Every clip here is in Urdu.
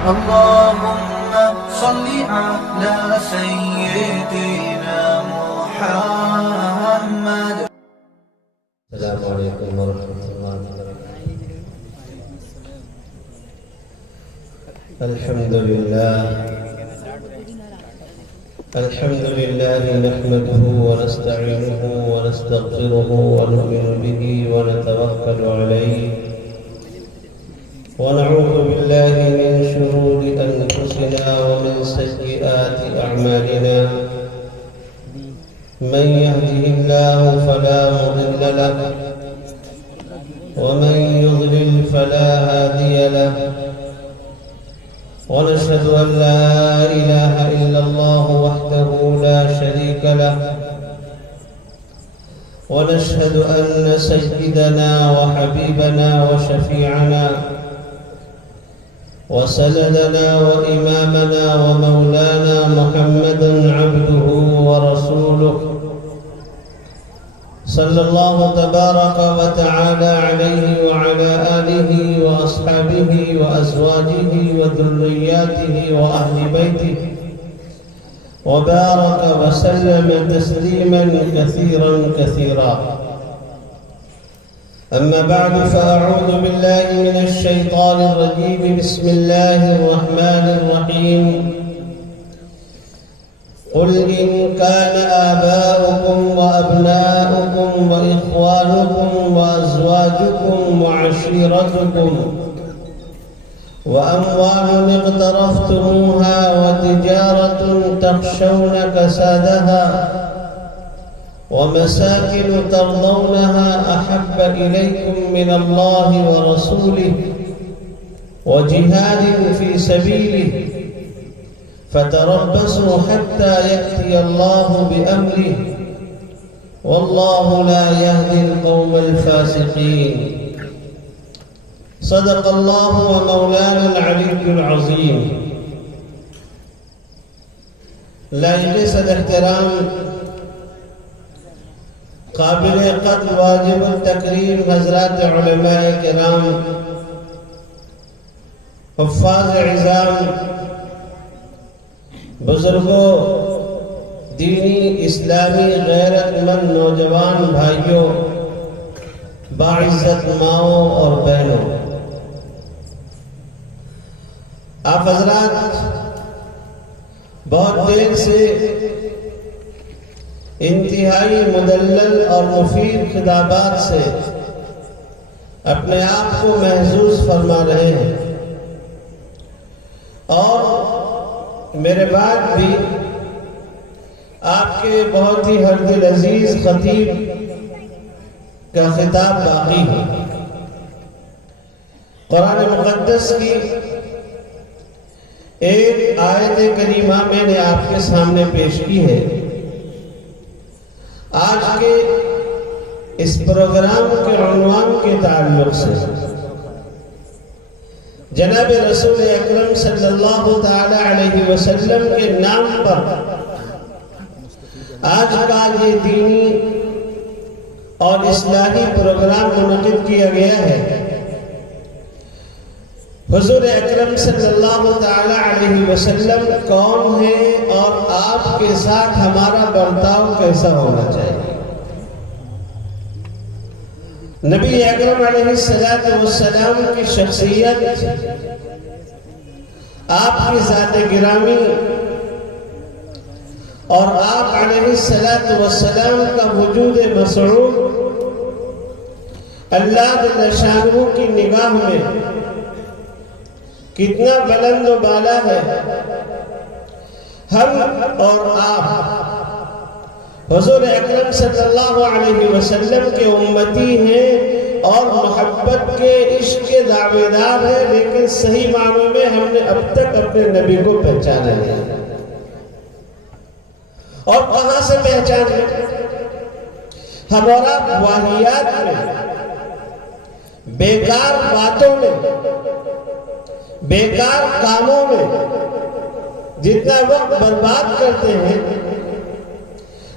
اللهم صل على سيدنا محمد. السلام عليكم ورحمة الله وبركاته. الحمد لله نحمده ونستعينه ونستغفره ونؤمن به ونتوكل عليه ونعوذ بالله من شرور أنفسنا ومن سيئات أعمالنا. من يهده الله فلا مضل له ومن يضلل فلا هادي له، ونشهد أن لا إله إلا الله وحده لا شريك له، ونشهد أن سيدنا وحبيبنا وشفيعنا وسندنا وإمامنا ومولانا محمدا عبده ورسوله صلى الله تبارك وتعالى عليه وعلى آله وأصحابه وأزواجه وذرياته وأهل بيته، وبارك وسلم تسليما كثيرا كثيرا. أما بعد، فأعوذ بالله من الشيطان الرجيم. بسم الله الرحمن الرحيم. قل إن كان آباؤكم وأبناؤكم وإخوانكم وأزواجكم وعشيرتكم وأموال اقترفتموها وتجارة تخشون كسادها ومساكن ترضونها أحب إليكم من الله ورسوله وجهاد في سبيله فتربصوا حتى يأتي الله بأمره والله لا يهدي القوم الفاسقين. صدق الله ومولانا العلي العظيم. لائق صدر احترام قابل قدر واجب التکریم حضرات علماء کرام، حفاظ عظام، بزرگوں، دینی اسلامی غیرت مند نوجوان بھائیوں، باعزت ماؤں اور بہنوں، آپ حضرات بہت دیر سے انتہائی مدلل اور مفید خطابات سے اپنے آپ کو محظوظ فرما رہے ہیں، اور میرے بعد بھی آپ کے بہت ہی ہر دل عزیز خطیب کا خطاب باقی ہے۔ قرآن مقدس کی ایک آیت کریمہ میں نے آپ کے سامنے پیش کی ہے۔ آج کے اس پروگرام کے عنوان کے تعلق سے جناب رسول اکرم صلی اللہ تعالی علیہ وسلم کے نام پر آج کا یہ دینی اور اصلاحی پروگرام منعقد کیا گیا ہے۔ حضور اکرم صلی اللہ تعالی علیہ وسلم کون ہے اور آپ کے ساتھ ہمارا برتاؤ کیسا ہونا چاہیے۔ نبی اکرم علیہ السلام کی شخصیت، آپ کی ذات گرامی اور آپ علیہ السلام کا وجود مسعود اللہ جل شانہ کی نگاہ میں کتنا بلند و بالا ہے۔ ہم اور آپ حضور اکرم صلی اللہ علیہ وسلم کے امتی ہیں اور محبت کے عشق کے دعوے دار ہیں، لیکن صحیح معنوں میں ہم نے اب تک اپنے نبی کو پہچانا نہیں۔ اور کہاں سے پہچانے؟ ہمارا واہیات میں، بیکار باتوں میں، بیکار کاموں میں جتنا وقت برباد کرتے ہیں،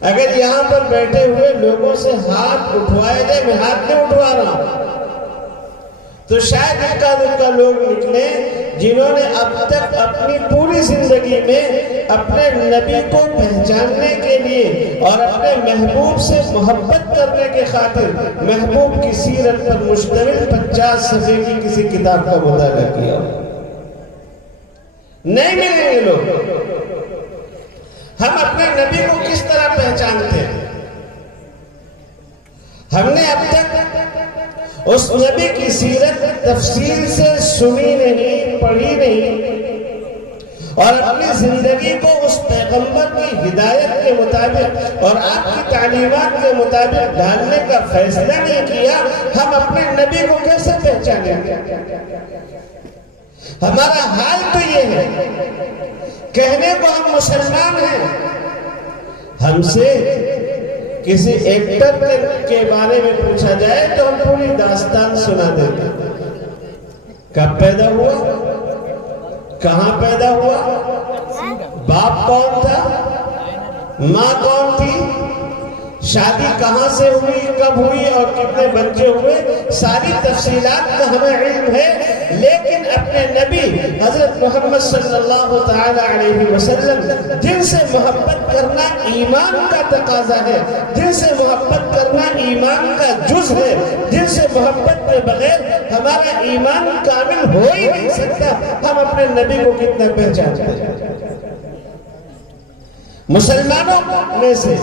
اگر یہاں پر بیٹھے ہوئے لوگوں سے ہاتھ اٹھوائے جائے، میں ہاتھ نہیں اٹھوا رہا ہوں، تو شاید اکا دکا لوگ نکلیں جنہوں نے اب تک اپنی پوری زندگی میں اپنے نبی کو پہچاننے کے لیے اور اپنے محبوب سے محبت کرنے کے خاطر محبوب کی سیرت پر مشتمل 50 صفحے کی کسی کتاب کا مطالعہ کیا نہیں ملیں گے لوگ۔ ہم اپنے نبی کو کس طرح پہچانتے ہیں؟ ہم نے اب تک اس نبی کی سیرت تفصیل سے سنی نہیں، پڑھی نہیں، اور اپنی زندگی کو اس پیغمبر کی ہدایت کے مطابق اور آپ کی تعلیمات کے مطابق ڈھالنے کا فیصلہ نہیں کیا۔ ہم اپنے نبی کو کیسے پہچانیں گے؟ ہمارا حال تو یہ ہے، کہنے کو ہم مسلمان ہیں، ہم سے کسی ایکٹر کے بارے میں پوچھا جائے تو ہم پوری داستان سنا دیتے ہیں۔ کب پیدا ہوا، کہاں پیدا ہوا، باپ کون تھا، ماں کون تھی، شادی کہاں سے ہوئی، کب ہوئی اور کتنے بچے ہوئے، ساری تفصیلات کا ہمیں علم ہے۔ لیکن اپنے نبی حضرت محمد صلی اللہ تعالی علیہ وسلم جن سے محبت کرنا ایمان کا تقاضا ہے، جن سے محبت کرنا ایمان کا جز ہے، جن سے محبت کے بغیر ہمارا ایمان کامل ہو ہی نہیں سکتا، ہم اپنے نبی کو کتنا پہچانتے ہیں؟ مسلمانوں میں سے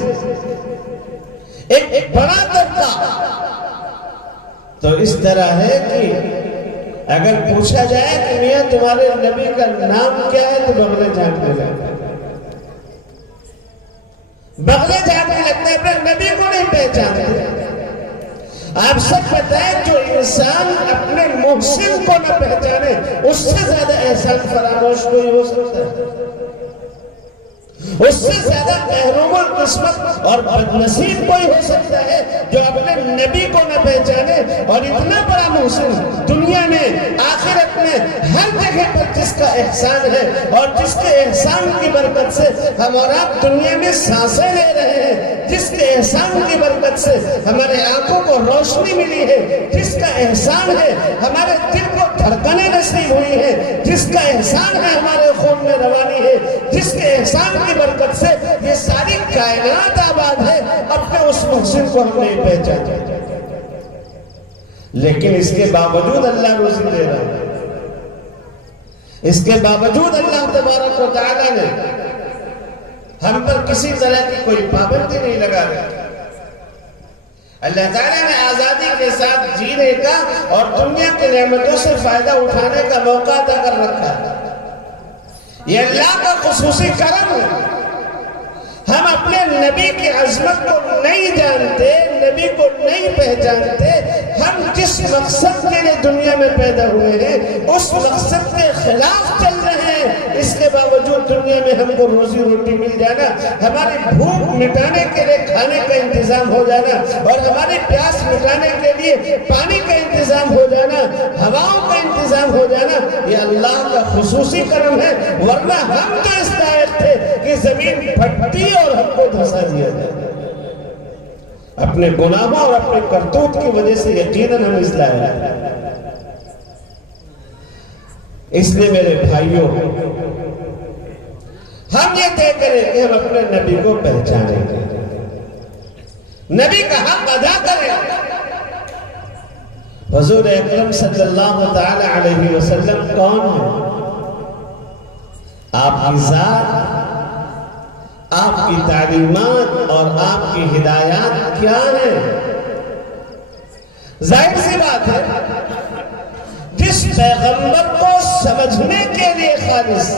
ایک بڑا طبقہ تو اس طرح ہے کہ اگر پوچھا جائے کہ میاں تمہارے نبی کا نام کیا ہے تو بغلے جھانکنے لگتا ہے، بغلے جھانکنے لگتا ہے، اپنے نبی کو نہیں پہچانتے۔ آپ سب بتائیں، جو انسان اپنے محسن کو نہ پہچانے اس سے زیادہ احسان فراموش کوئی ہو سکتا ہے؟ اس سے زیادہ محروم القسمت اور بدنصیب کوئی ہو سکتا ہے جو اپنے نبی کو نہ پہچانے؟ اور اتنا بڑا محسن دنیا میں آخرت میں ہر جگہ پر جس کا احسان ہے اور جس کے احسان کی برکت سے ہم اور آپ دنیا میں سانسیں لے رہے ہیں، جس کے احسان کی برکت سے ہمارے آنکھوں کو روشنی ملی ہے، جس کا احسان ہے ہمارے دل کو دھڑکنیں نصیب ہوئی ہیں، جس کا احسان ہے ہمارے خون میں روانی ہے، جس کے احسان کی برکت سے یہ ساری کائنات آباد ہے، اپنے اس محسن کو ہم نہیں پہچانا۔ لیکن اس کے باوجود اللہ روزی دے رہا ہے، اس کے باوجود اللہ تبارک و تعالی نے ہم پر کسی طرح کی کوئی پابندی نہیں لگا رہا۔ اللہ تعالیٰ نے آزادی کے ساتھ جینے کا اور دنیا کی نعمتوں سے فائدہ اٹھانے کا موقع عطا کر رکھا ہے۔ یہ اللہ کا خصوصی کرم ہے۔ ہم اپنے نبی کی عظمت کو نہیں جانتے، نبی کو نہیں پہچانتے، ہم جس مقصد کے لیے دنیا میں پیدا ہوئے ہیں اس مقصد کے خلاف چل رہے ہیں۔ اس کے باوجود دنیا میں ہم کو روزی روٹی مل جانا، ہماری بھوک مٹانے کے لیے کھانے کا انتظام ہو جانا اور ہماری پیاس مٹانے کے لیے پانی کا انتظام ہو جانا، ہواؤں کا انتظام ہو جانا، یہ اللہ کا خصوصی کرم ہے۔ ورنہ ہم تو اس لائق تھے کہ زمین پھٹتی اور ہم کو دھسا دیا جائے۔ اپنے گناہوں اور اپنے کرتوت کی وجہ سے یقیناً ہم اس لائق ہیں۔ اس لیے میرے بھائیوں، ہم یہ طے کریں کہ ہم اپنے نبی کو پہچانیں گے، نبی کا حق ادا کریں۔ حضور اکرم صلی اللہ تعالی علیہ وسلم کون ہے؟ آپ کی ذات، آپ کی تعلیمات اور آپ کی ہدایات کیا ہیں؟ ظاہر سی بات ہے، جس پیغمبر کو سمجھنے کے لیے خالص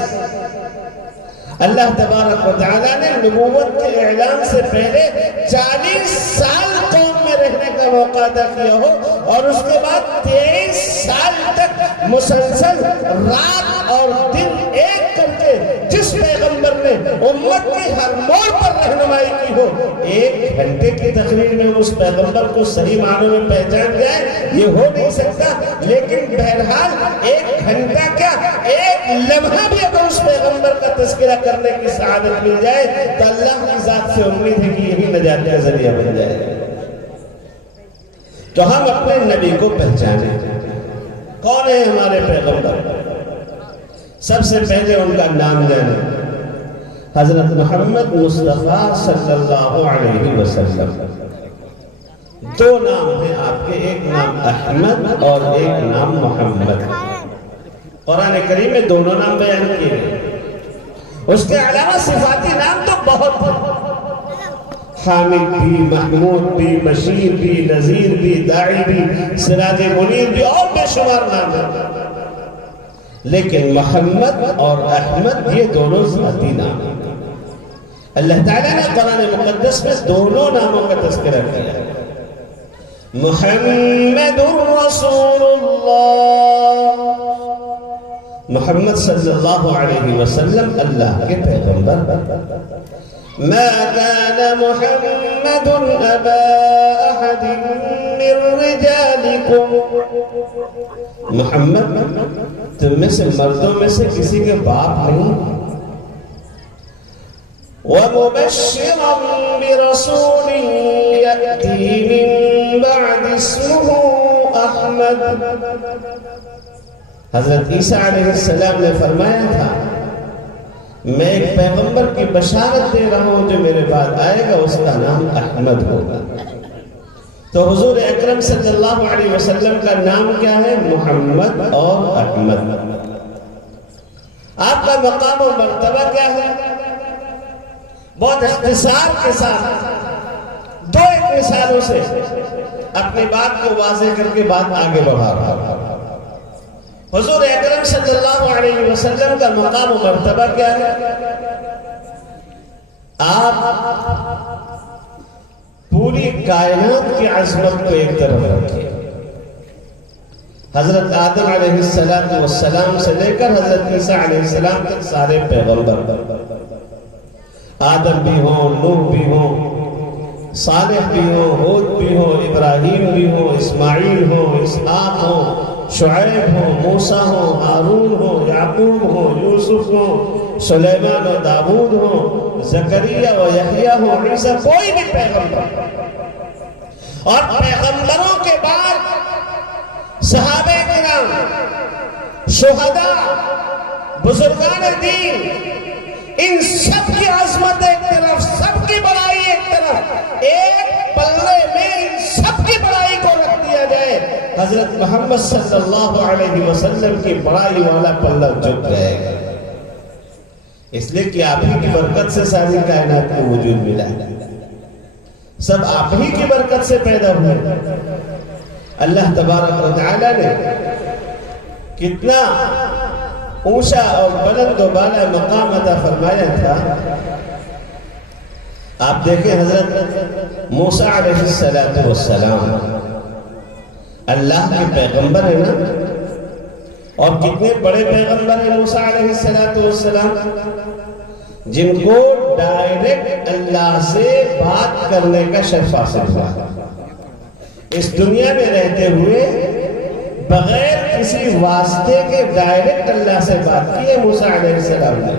اللہ تبارک و تعالیٰ نے نبوت کے اعلان سے پہلے 40 سال قوم میں رہنے کا موقع عطا کیا ہو اور اس کے بعد 23 سال تک مسلسل رات اور دن ایک کر کے جس پیغمبر نے امت کی ہر موڑ پر رہنمائی کی ہو، 1 گھنٹے کی تقریر میں اس پیغمبر کو صحیح معنوں میں پہچان جائے یہ ہو نہیں سکتا۔ لیکن بہرحال 1 گھنٹہ کیا، 1 لمحہ بھی اگر اس پیغمبر کا تذکرہ کرنے کی سعادت مل جائے تو اللہ کی ذات سے امید ہے کہ یہی نجات کا ذریعہ بن جائے۔ تو ہم اپنے نبی کو پہچانیں۔ کون ہے ہمارے پیغمبر؟ سب سے پہلے ان کا نام لینا حضرت محمد مصطفیٰ صلی اللہ علیہ وسلم. دو نام ہیں آپ کے، ایک نام احمد اور ایک نام محمد. قرآن کریم میں دونوں نام بیان کیے گئے. اس کے علاوہ صفاتی نام تو بہت ہیں، حامد بھی، محمود بھی، بشیر بھی، نذیر بھی، داعی بھی، سراج منیر بھی، اور بے شمار نام ہیں. لیکن محمد اور احمد یہ دونوں ذاتی نام ہیں. اللہ تعالیٰ نے قرآن مقدس میں دونوں ناموں کا تذکرہ کیا. محمد رسول اللہ، محمد صلی اللہ علیہ وسلم اللہ کے پیغمبر. ما كان محمد أبا أحد من رجالكم، محمد تم میں سے مردوں میں سے کسی کے باپ نہیں. ومبشرا برسول يأتي من بعد اسمه أحمد. حضرت عیسیٰ علیہ السلام نے فرمایا تھا میں ایک پیغمبر کی بشارت دے رہا ہوں جو میرے بعد آئے گا، اس کا نام احمد ہوگا. تو حضور اکرم صلی اللہ علیہ وسلم کا نام کیا ہے؟ محمد اور احمد. آپ کا مقام و مرتبہ کیا ہے؟ بہت اختصار کے ساتھ دو ایک مثالوں سے اپنی بات کو واضح کر کے بات آگے بڑھا رہا ہوں. حضور اکرم صلی اللہ علیہ وسلم کا مقام و مرتبہ کیا ہے؟ آپ پوری کائنات کی عظمت کو ایک طرف رکھیں. حضرت آدم علیہ السلام سے لے کر حضرت عیسیٰ علیہ السلام تک سارے پیغمبر، آدم بھی ہوں، نوح بھی ہوں، صالح بھی ہوں، ہود بھی ہوں، ابراہیم بھی ہوں، اسماعیل ہوں، اسحاق ہوں، شعیب ہوں، موسیٰ ہوں، ہارون ہوں، یعقوب ہوں، یوسف ہوں، سلیمان و داؤد ہوں، زکریا و یحییٰ ہوں، عیسیٰ، کوئی بھی پیغمبر. اور پیغمبروں کے بعد صحابہ کرام، شہداء، بزرگان دین، ان سب کی عظمت ایک طرف، سب کی بڑائی ایک طرف، ایک پلے میں ان سب کی بڑائی کو رکھ دیا جائے، حضرت محمد صلی اللہ علیہ وسلم کی بڑائی والا پلہ جھک جائے گا. اس لیے کہ آپ ہی کی برکت سے ساری کائنات کو وجود ملا ہے، سب آپ ہی کی برکت سے پیدا ہوئے. اللہ تبارک و تعالی نے کتنا اونچا اور بلند و بالا مقام عطا فرمایا تھا. آپ دیکھیں حضرت موسیٰ علیہ السلام اللہ کے پیغمبر ہیں نا، اور کتنے بڑے پیغمبر ہیں موسیٰ علیہ السلام، جن کو ڈائریکٹ اللہ سے بات کرنے کا شرف حاصل ہوا. اس دنیا میں رہتے ہوئے بغیر کسی واسطے کے ڈائریکٹ اللہ سے بات کی ہے موسیٰ علیہ السلام نے.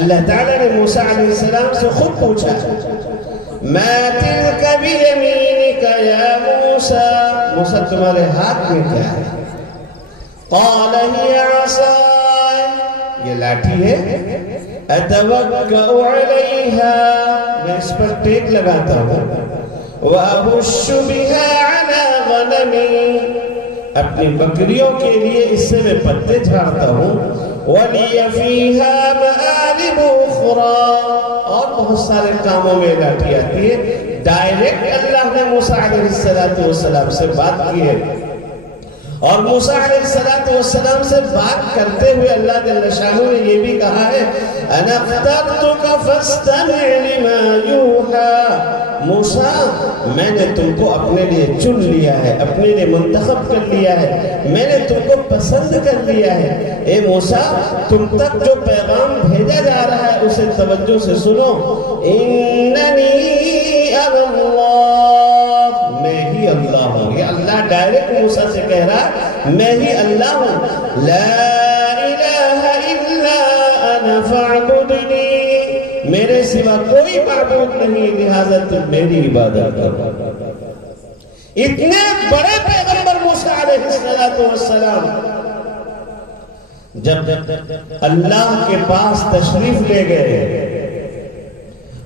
اللہ تعالیٰ نے موسیٰ علیہ السلام سے خود پوچھا ما تلک بیمینک یا موسیٰ، موسیٰ تمہارے ہاتھ میں کیا ہے؟ قال ہی عصای، یہ لاٹھی ہے، اتوکأ علیہا، میں اس پر ٹیک لگاتا ہوں، وابش بها علی غنمی، اپنی بکریوں کے لیے اس سے میں پتے جھاڑتا ہوں، وَلِيَ فِيهَا مَآرِبُ أُخْرَى، اور بہت سارے کاموں میں لاٹھی آتی ہے. ڈائریکٹ اللہ نے موسیٰ علیہ السلام سے بات کی ہے. اور موسیٰ علیہ السلام سے بات کرتے ہوئے اللہ جل شانہ نے یہ بھی کہا ہے اَنَا اخْتَرْتُكَ فَاسْتَمِعْ لِمَا يُوحَى، موسیٰ میں نے تم کو اپنے لیے چن لیا ہے، اپنے لیے منتخب کر لیا ہے، میں نے تم کو پسند کر لیا ہے. اے موسیٰ تم تک جو پیغام بھیجا جا رہا ہے اسے توجہ سے سنو. اِنَّنِي أَنَا اللَّهُ، میں ہی اللہ ہوں. یہ اللہ ڈائریکٹ موسیٰ سے کہہ رہا ہے میں ہی اللہ ہوں. لا الہ الا انا فاعبدنی، میرے سوا کوئی معبود نہیں، لہذا تم میری عبادت کرو. اتنے بڑے پیغمبر موسیٰ علیہ السلام جب اللہ کے پاس تشریف لے گئے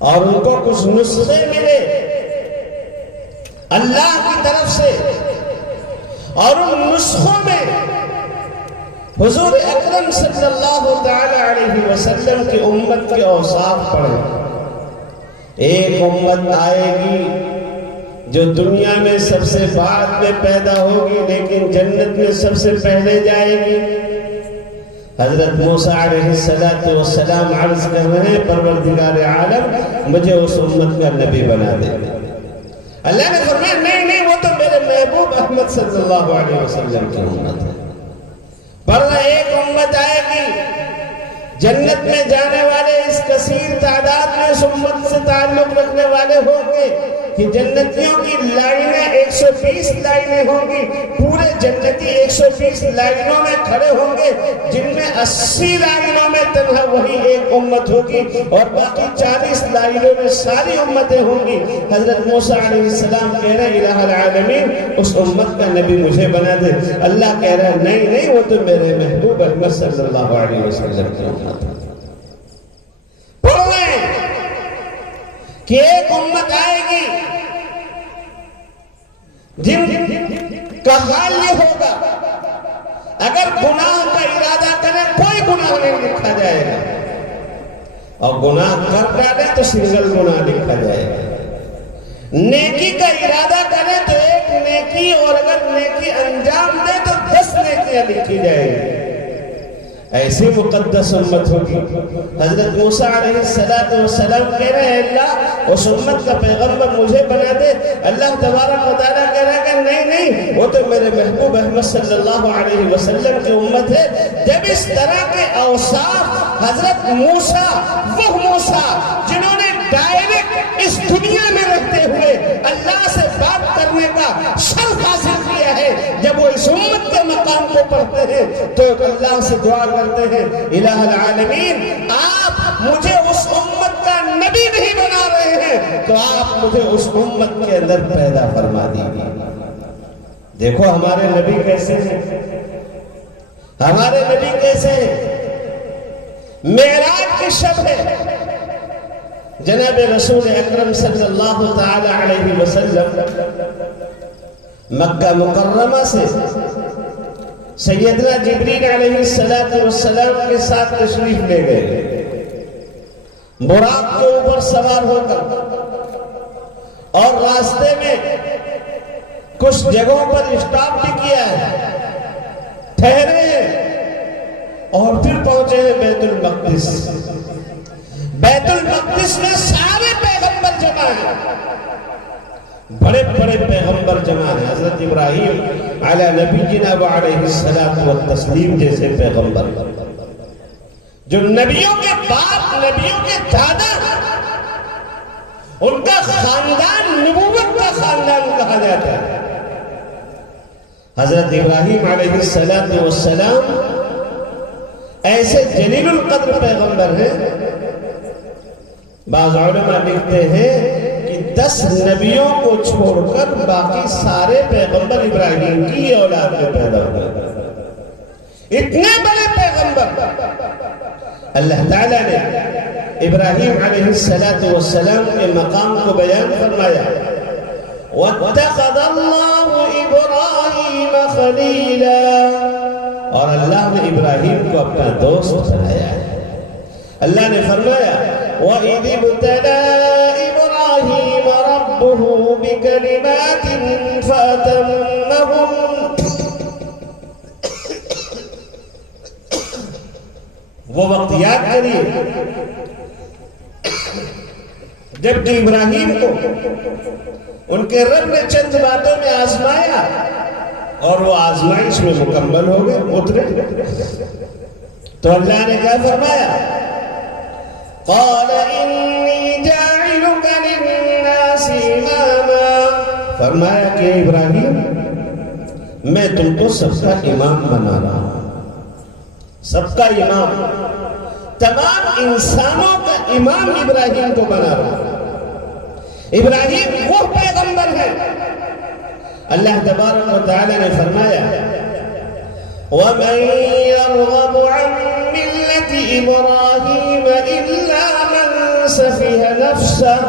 اور ان کو کچھ نسخے ملے اللہ کی طرف سے، اور ان نسخوں میں حضور اکرم صلی اللہ تعالی علیہ وسلم کی امت کے اوصاف پڑھے۔ ایک امت آئے گی جو دنیا میں سب سے بعد میں پیدا ہوگی لیکن جنت میں سب سے پہلے جائے گی۔ حضرت موسیٰ علیہ السلام عرض کر رہے ہیں پروردگار عالم مجھے اس امت کا نبی بنا دے۔ اللہ نے فرمایا نہیں وہ تو میرے محبوب احمد صلی اللہ علیہ وسلم کی امت ہے۔ پر ایک امت آئے گی جنت میں جانے والے اس کثیر تعداد میں اس امت سے تعلق رکھنے والے ہوں گے کہ جنتیوں کی لائنیں 120 لائنیں ہوں گی، پورے جنتی 120 لائنوں میں کھڑے ہوں گے، جن میں 80 لائنوں میں تنہا وہی ایک امت ہوگی اور باقی 40 لائنوں میں ساری امتیں ہوں گی۔ حضرت موسیٰ علیہ السلام کہہ رہے ہیں الہ العالمین اس امت کا نبی مجھے بنا دے۔ اللہ کہہ رہا ہے نہیں وہ تو میرے محبوب احمد صلی اللہ علیہ وسلم کی امت ہے۔ کہ ایک امت آئے گی جن کا حال یہ ہوگا اگر گناہ کا ارادہ کرے کوئی گناہ نہیں لکھا جائے گا، اور گناہ کر ڈالے تو سنگل گناہ لکھا جائے گا۔ نیکی کا ارادہ کرے تو ایک نیکی، اور اگر نیکی انجام دے تو 10 نیکیاں لکھی جائے گی۔ ایسی مقدس امت ہوگی۔ حضرت موسیٰ علیہ السلام کہہ رہے ہیں اللہ اس امت کا پیغمبر مجھے بنا دے۔ اللہ تبارک و تعالیٰ کہہ رہا ہے کہ نہیں وہ تو میرے محبوب احمد صلی اللہ علیہ وسلم کی امت ہے۔ جب اس طرح کے اوصاف حضرت موسیٰ، وہ موسیٰ جنہوں نے ڈائریکٹ اس دنیا میں رہتے ہوئے اللہ سے بات کرنے کا شرف حاصل کیا ہے، جب وہ اس امت کے مقام کو پڑھتے ہیں تو اللہ سے دعا کرتے ہیں الہ العالمین آپ مجھے اس امت کا نبی نہیں بنا رہے ہیں تو آپ مجھے اس امت کے اندر پیدا فرما دیجیے۔ دیکھو ہمارے نبی کیسے ہیں، ہمارے نبی کیسے ہیں۔ معراج کی شب ہے، جناب رسول اکرم صلی اللہ تعالی علیہ وسلم مکہ مکرمہ سے سیدنا جبریل علیہ السلام کے ساتھ تشریف لے گئے، براق کے اوپر سوار ہو کر، اور راستے میں کچھ جگہوں پر اسٹاپ بھی کیا ہے، ٹھہرے ہیں، اور پھر پہنچے ہیں بیت المقدس۔ بیت المقدس میں سارے پیغمبر جمع ہیں، بڑے بڑے پیغمبر جمع ہیں، حضرت ابراہیم علی نبینا و علیہ الصلاۃ والتسلیم جیسے پیغمبر جو نبیوں کے باپ، نبیوں کے دادا، ان کا خاندان نبوت کا خاندان کہا جاتا ہے۔ حضرت ابراہیم علیہ السلام ایسے جلیل القدر پیغمبر ہیں، بعض علماء لکھتے ہیں کہ 10 نبیوں کو چھوڑ کر باقی سارے پیغمبر ابراہیم کی اولاد میں پیدا ہوئے۔ اتنے بڑے پیغمبر اللہ تعالیٰ نے ابراہیم علیہ السلام کے مقام کو بیان فرمایا وَاتَّخَذَ اللَّهُ إِبْرَاهِيمَ خَلِيلًا، اور اللہ نے ابراہیم کو اپنا دوست بنایا ہے۔ اللہ نے فرمایا وَإِذِ ابْتَلَىٰ إِبْرَاهِيمَ رَبُّهُ بِكَلِمَاتٍ فَأَتَمَّهُنَّ، وہ وقت یاد کریے جب کہ ابراہیم کو ان کے رب نے چند باتوں میں آزمایا اور وہ آزمائش میں مکمل ہو گئے، اترے، تو اللہ نے کیا فرمایا قال انی جاعلک للناس اماما، فرمایا کہ ابراہیم میں تم کو سب کا امام بنا رہا ہوں، سب کا امام، تمام انسانوں کا امام ابراہیم کو بنا رہا ہوں۔ ابراہیم وہ پیغمبر ہے، اللہ تبارک و تعالی نے فرمایا وَمَن يَرْغَبُ عَن مِّلَّةِ إِبْرَاهِيمَ إِلَّا مَن سَفِهَ نَفْسَهُ.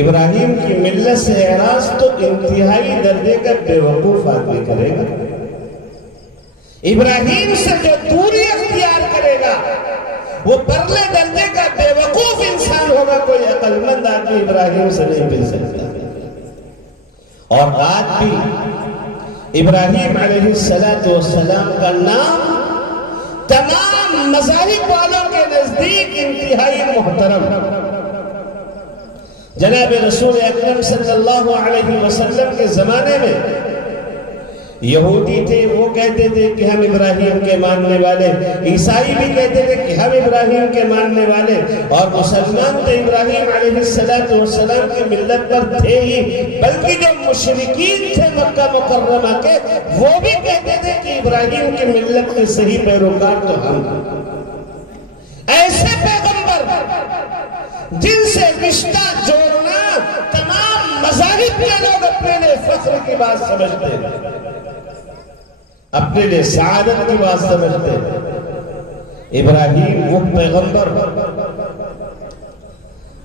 ابراہیم کی ملت سے اعراض تو انتہائی درجے کا بے وقوف آدمی کرے گا. ابراہیم سے جو دوری اختیار کرے گا وہ پرلے درجے کا بے وقوف انسان ہوگا. کوئی عقل مند آدمی ابراہیم سے نہیں مل سکتا. اور آج بھی ابراہیم علیہ السلام کا نام تمام مذاہب والوں کے نزدیک انتہائی محترم. جناب رسول اکرم صلی اللہ علیہ وسلم کے زمانے میں یہودی تھے، وہ کہتے تھے کہ ہم ابراہیم کے ماننے والے، عیسائی بھی کہتے تھے کہ ہم ابراہیم کے ماننے والے، اور مسلمان تو ابراہیم علیہ السلام کی ملت پر تھے ہی، بلکہ جو مشرکین تھے مکہ مکرمہ کے وہ بھی کہتے تھے کہ ابراہیم کی ملت کے صحیح پیروکار تو ہم. ایسے پیغمبر جن سے رشتہ جوڑنا تمام مذاہب کے لوگ اپنے لیے فخر کی بات سمجھتے ہیں، اپنے لیے سعادت کی بات سمجھتے ہیں. ابراہیم وہ پیغمبر،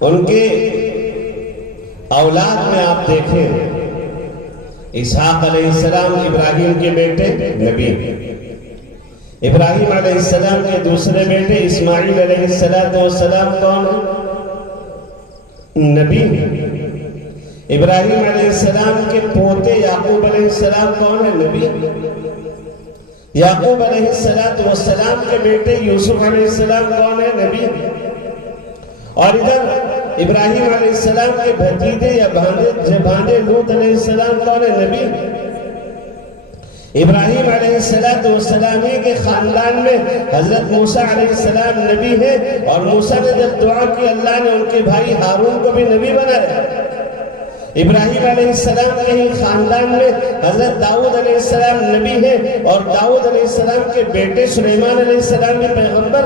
ان کے اولاد میں آپ دیکھیں اسحاق علیہ السلام ابراہیم کے بیٹے نبی، ابراہیم علیہ السلام کے دوسرے بیٹے اسماعیل علیہ السلام کون ہیں؟ نبی. ابراہیم علیہ السلام کے پوتے یعقوب علیہ السلام کون ہیں؟ نبی. یعقوب علیہ السلام کے بیٹے یوسف علیہ السلام کون ہیں؟ نبی. اور ادھر ابراہیم علیہ السلام کے بھتیجے یا بھانجے لوط علیہ السلام کون ہیں؟ نبی. ابراہیم علیہ السلام کے خاندان میں حضرت موسیٰ علیہ السلام نبی ہے، اور موسیٰ نے جب دعا کی اللہ نے ان کے بھائی ہارون کو بھی نبی بنایا. ابراہیم علیہ السلام کے ہی خاندان میں حضرت داؤد علیہ السلام نبی ہے، اور داؤد علیہ السلام کے بیٹے سلیمان علیہ السلام بھی پیغمبر.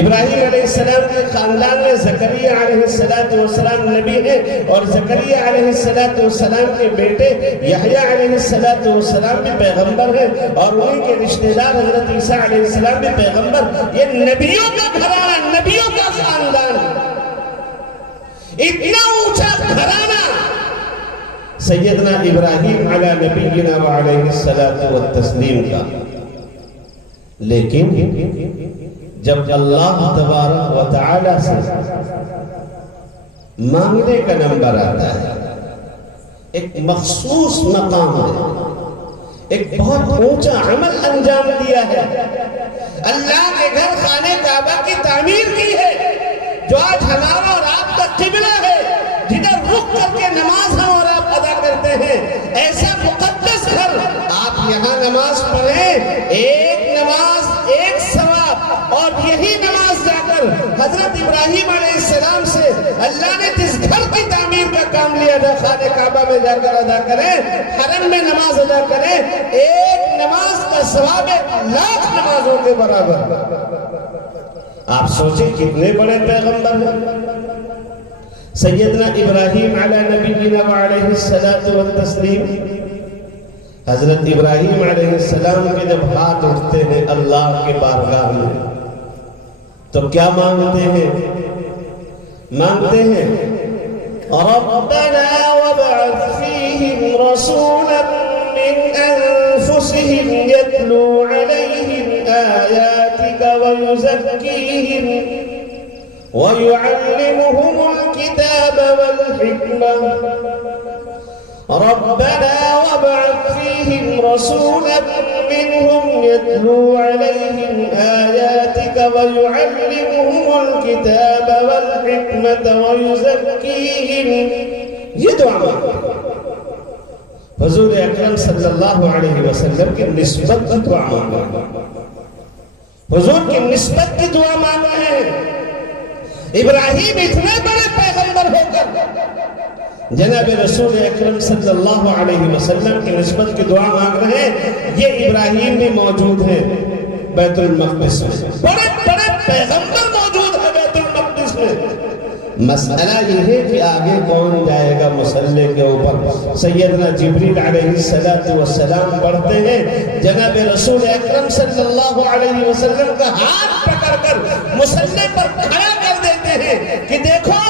ابراہیم علیہ السلام کے خاندان میں زکریا علیہ السلام نبی ہے، اور زکریا علیہ السلام کے بیٹے یحییٰ علیہ السلام بھی پیغمبر ہیں، اور انہی کے رشتہ دار حضرت عیسیٰ علیہ السلام بھی پیغمبر. یہ نبیوں کا گھرانہ، نبیوں کا خاندان، اتنا اونچا گھرانہ سیدنا ابراہیم علی نبینا وعلیہ الصلاۃ والتسلیم کا. لیکن جب اللہ تبارک و تعالی سے مانگنے کا نمبر آتا ہے، ایک مخصوص مقام ہے، ایک بہت اونچا عمل انجام دیا ہے. اللہ کے گھر خانہ کعبہ کی تعمیر کی ہے، جو آج ہمارا اور آپ کا قبلہ ہے، جدھر رخ کر کے نماز ہم اور آپ ادا کرتے ہیں. ایسا مقدس گھر، آپ یہاں نماز پڑھیں، ایک نماز ایک ثواب، اور یہی نماز جا کر حضرت ابراہیم علیہ السلام سے اللہ نے جس گھر کی تعمیر کا کام لیا تھا خانہ کعبہ میں جا کر ادا کریں، حرم میں نماز ادا کریں، ایک نماز کا ثواب 1,00,000 نمازوں کے برابر. آپ سوچیں کتنے بڑے پیغمبر ہیں. سیدنا ابراہیم علی نبینا وعلیہ الصلاۃ والتسلیم، حضرت ابراہیم علیہ السلام کے جب ہاتھ اٹھتے ہیں اللہ کے بارگاہ میں تو کیا مانگتے ہیں؟ مانگتے ہیں ربنا وابعث فیہم رسولا من انفسہم یتلو علیہم آیاتک ویزکیہم ويعلمهم الكتاب والحكمة ربنا وابعث فيهم رسولا منهم يتلو عليهم آياتك ويعلمهم الكتاب والحكمة ويزكيهم. یہ دعا حضور اکرم صلی اللہ علیہ وسلم کی نسبت کی دعا مانگا، حضور کی نسبت کی دعا مانگا ہے. ابراہیم اتنے بڑے پیغمبر ہو کر جناب رسول اکرم صلی اللہ علیہ وسلم کی نسبت کی دعا مانگ رہے ہیں. یہ ابراہیم بھی موجود ہیں بیت المقدس میں، بڑے بڑے پیغمبر موجود ہیں بیت المقدس میں، مسئلہ یہ ہے کہ آگے کون جائے گا مصلی کے اوپر. سیدنا جبریل علیہ السلام پڑھتے ہیں جناب رسول اکرم صلی اللہ علیہ وسلم کا ہاتھ پکڑ کر مصلی پر کھڑا کر دیتے ہیں کہ دیکھو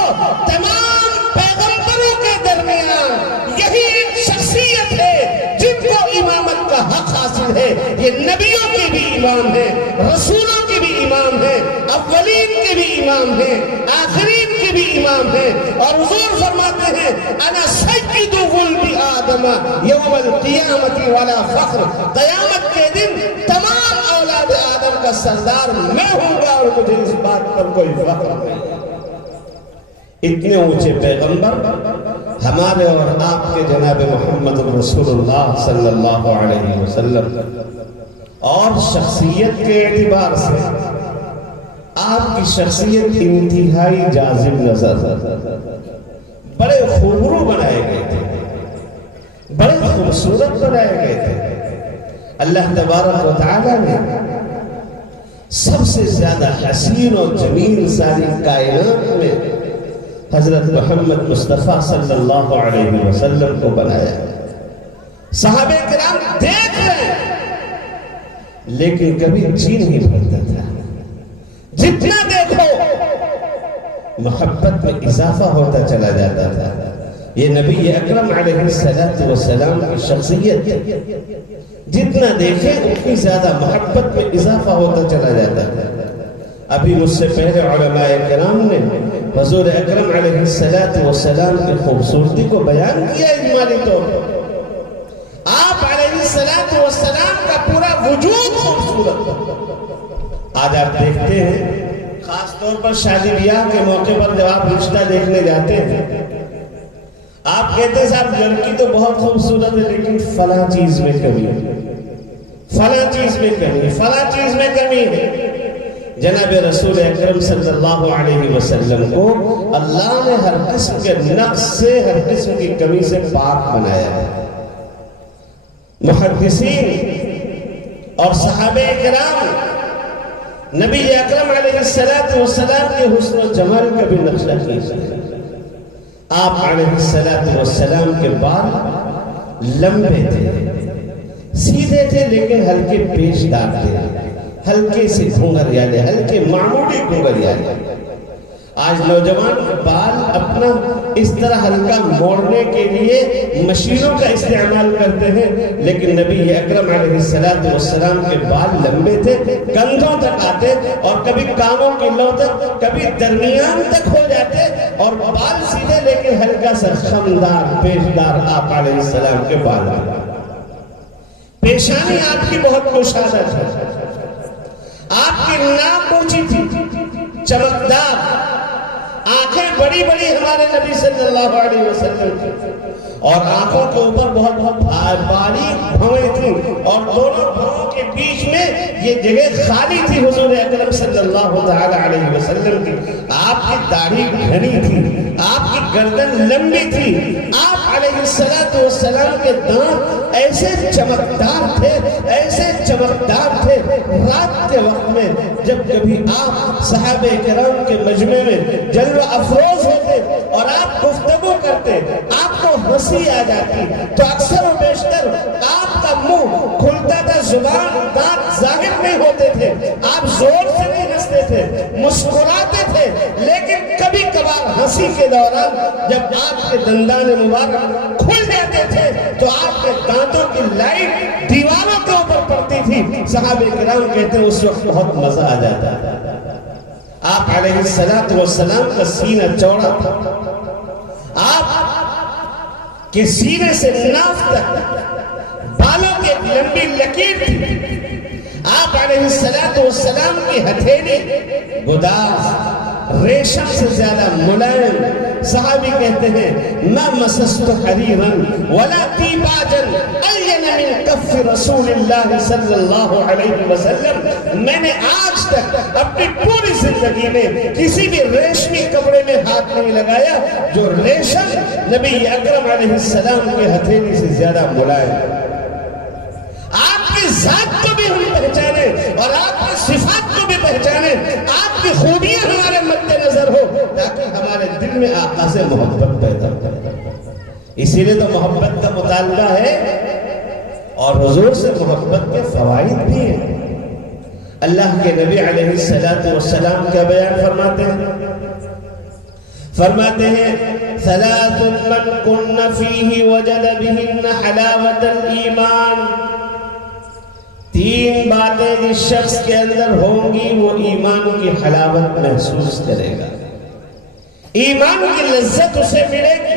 تمام پیغمبروں کے درمیان یہی ایک شخصیت ہے جن کو امامت کا حق حاصل ہے. یہ نبیوں کے بھی امام ہیں, رسولوں کے بھی امام ہیں, اولین کے بھی امام ہیں, آخرین کے بھی امام ہیں. اور حضور فرماتے ہیں انا سید ولد آدم یوم القیامت ولا فخر. قیامت کے دن تمام اولاد آدم کا سردار میں ہوں گا اور مجھے اس بات پر کوئی فخر نہیں. اتنے اونچے پیغمبر ہمارے اور آپ کے جناب محمد رسول اللہ صلی اللہ علیہ وسلم. اور شخصیت کے اعتبار سے آپ کی شخصیت انتہائی جاذب نظر, بڑے خوبرو بنائے گئے تھے, بڑے خوبصورت بنائے گئے تھے. اللہ تبارک و تعالی نے سب سے زیادہ حسین اور جمیل ساری کائنات میں حضرت محمد مصطفیٰ صلی اللہ علیہ وسلم کو بنایا. صحابہ کرام دیکھ رہے ہیں لیکن کبھی جی نہیں بھرتا تھا. جتنا دیکھو محبت میں اضافہ ہوتا چلا جاتا تھا. یہ نبی اکرم علیہ السلام کی شخصیت, جتنا دیکھیں اتنی زیادہ محبت میں اضافہ ہوتا چلا جاتا تھا. ابھی مجھ سے پہلے علماء کرام نے حضور اکرم علیہ السلام کی خوبصورتی کو بیان کیا اجمالی طور پر. آپ علیہ السلام کا پورا وجود خوبصورت. آج آپ دیکھتے ہیں خاص طور پر شادی بیاہ کے موقع پر جب آپ رشتہ دیکھنے جاتے ہیں, آپ کہتے ہیں صاحب لڑکی تو بہت خوبصورت ہے لیکن فلاں چیز میں کمی ہے, فلاں چیز میں کمی ہے, فلاں چیز میں کمی ہے. جناب رسول اکرم صلی اللہ علیہ وسلم کو اللہ نے ہر قسم کے نقص سے, ہر قسم کی کمی سے پاک بنایا ہے. محدثین اور صحابہ کرام نبی اکرم علیہ السلام کے حسن و جمال کا بھی نقشہ کیجئے. آپ علیہ السلام کے بال لمبے تھے, سیدھے تھے لیکن ہلکے پیش دار تھے, ہلکے سے گھنگریالے, ہلکے معمولی گھنگریالے. آج نوجوان بال اپنا اس طرح ہلکا موڑنے کے لیے مشینوں کا استعمال کرتے ہیں, لیکن نبی اکرم علیہ السلام کے بال لمبے تھے, کندھوں تک آتے اور کبھی کانوں کی لو تک, کبھی درمیان تک ہو جاتے, اور بال سیدھے لیکن ہلکا سا خمدار پیشدار آپ علیہ السلام کے بال. پیشانی آپ کی بہت کشادہ تھی, آپ کی ناک اونچی تھی, چمکدار, آنکھیں بڑی بڑی ہمارے نبی صلی اللہ علیہ وسلم کی, اور آنکھوں کے اوپر بہت بہت باریک بھویں تھیں, اور دونوں بھووں کے بیچ میں یہ جگہ خالی تھی حضور اکرم صلی اللہ علیہ وسلم کی. آپ کی داڑھی گھنی تھی, آپ کی گردن لمبی تھی, آپ علیہ السلام کے دانت ایسے چمکدار تھے, ایسے چمکدار تھے. رات کے وقت میں جب کبھی آپ صحابہ کرام کے مجمع میں جلوہ افروز ہوتے اور آپ گفتگو کرتے, آپ کو ہنسی آ جاتی, تو اکثر و بیشتر آپ کا منہ کھلتا تھا, زبان دانت ظاہر نہیں ہوتے تھے, آپ زور سے نہیں ہنستے تھے, مسکراتے تھے, لیکن کبھی کبھار ہنسی کے دوران جب آپ کے دندان مبارک کھل جاتے تھے تو آپ کے دانتوں کی لائٹ دیواروں کے اوپر پڑتی تھی. صحابہ کرام کہتے ہیں اس وقت بہت مزہ آ جاتا. آپ علیہ السلام کا سینہ چوڑا تھا, آپ کے سینے سے ناف تک بالوں کی لمبی لکیر تھی. آپ علیہ السلام کی ہتھیلی گداز, ریشم سے زیادہ ملائم. صحابی کہتے ہیں ما مسست حریرا ولا تیباجا الین من کف رسول اللہ صلی اللہ علیہ وسلم. میں نے آج تک اپنی پوری زندگی میں کسی بھی ریشمی کپڑے میں ہاتھ نہیں لگایا جو ریشم نبی اکرم علیہ السلام کے ہتھیلی سے زیادہ ملائم. آپ کی ذات کو بھی ہم پہچانے اور آپ کی صفات کو بھی پہچانے, آپ کی خوبیاں ہمارے مد نظر ہو, تاکہ ہمارے دل میں آقا سے محبت پیدا ہو. اسی لیے تو محبت کا مطالبہ ہے اور حضور سے محبت کے فوائد بھی ہیں. اللہ کے نبی علیہ السلام کیا بیان فرماتے ہیں ثلاث من کن فیہ وجد بہن حلاوت الایمان. 3 باتیں جس شخص کے اندر ہوں گی وہ ایمان کی حلاوت محسوس کرے گا, ایمان کی لذت اسے ملے گی,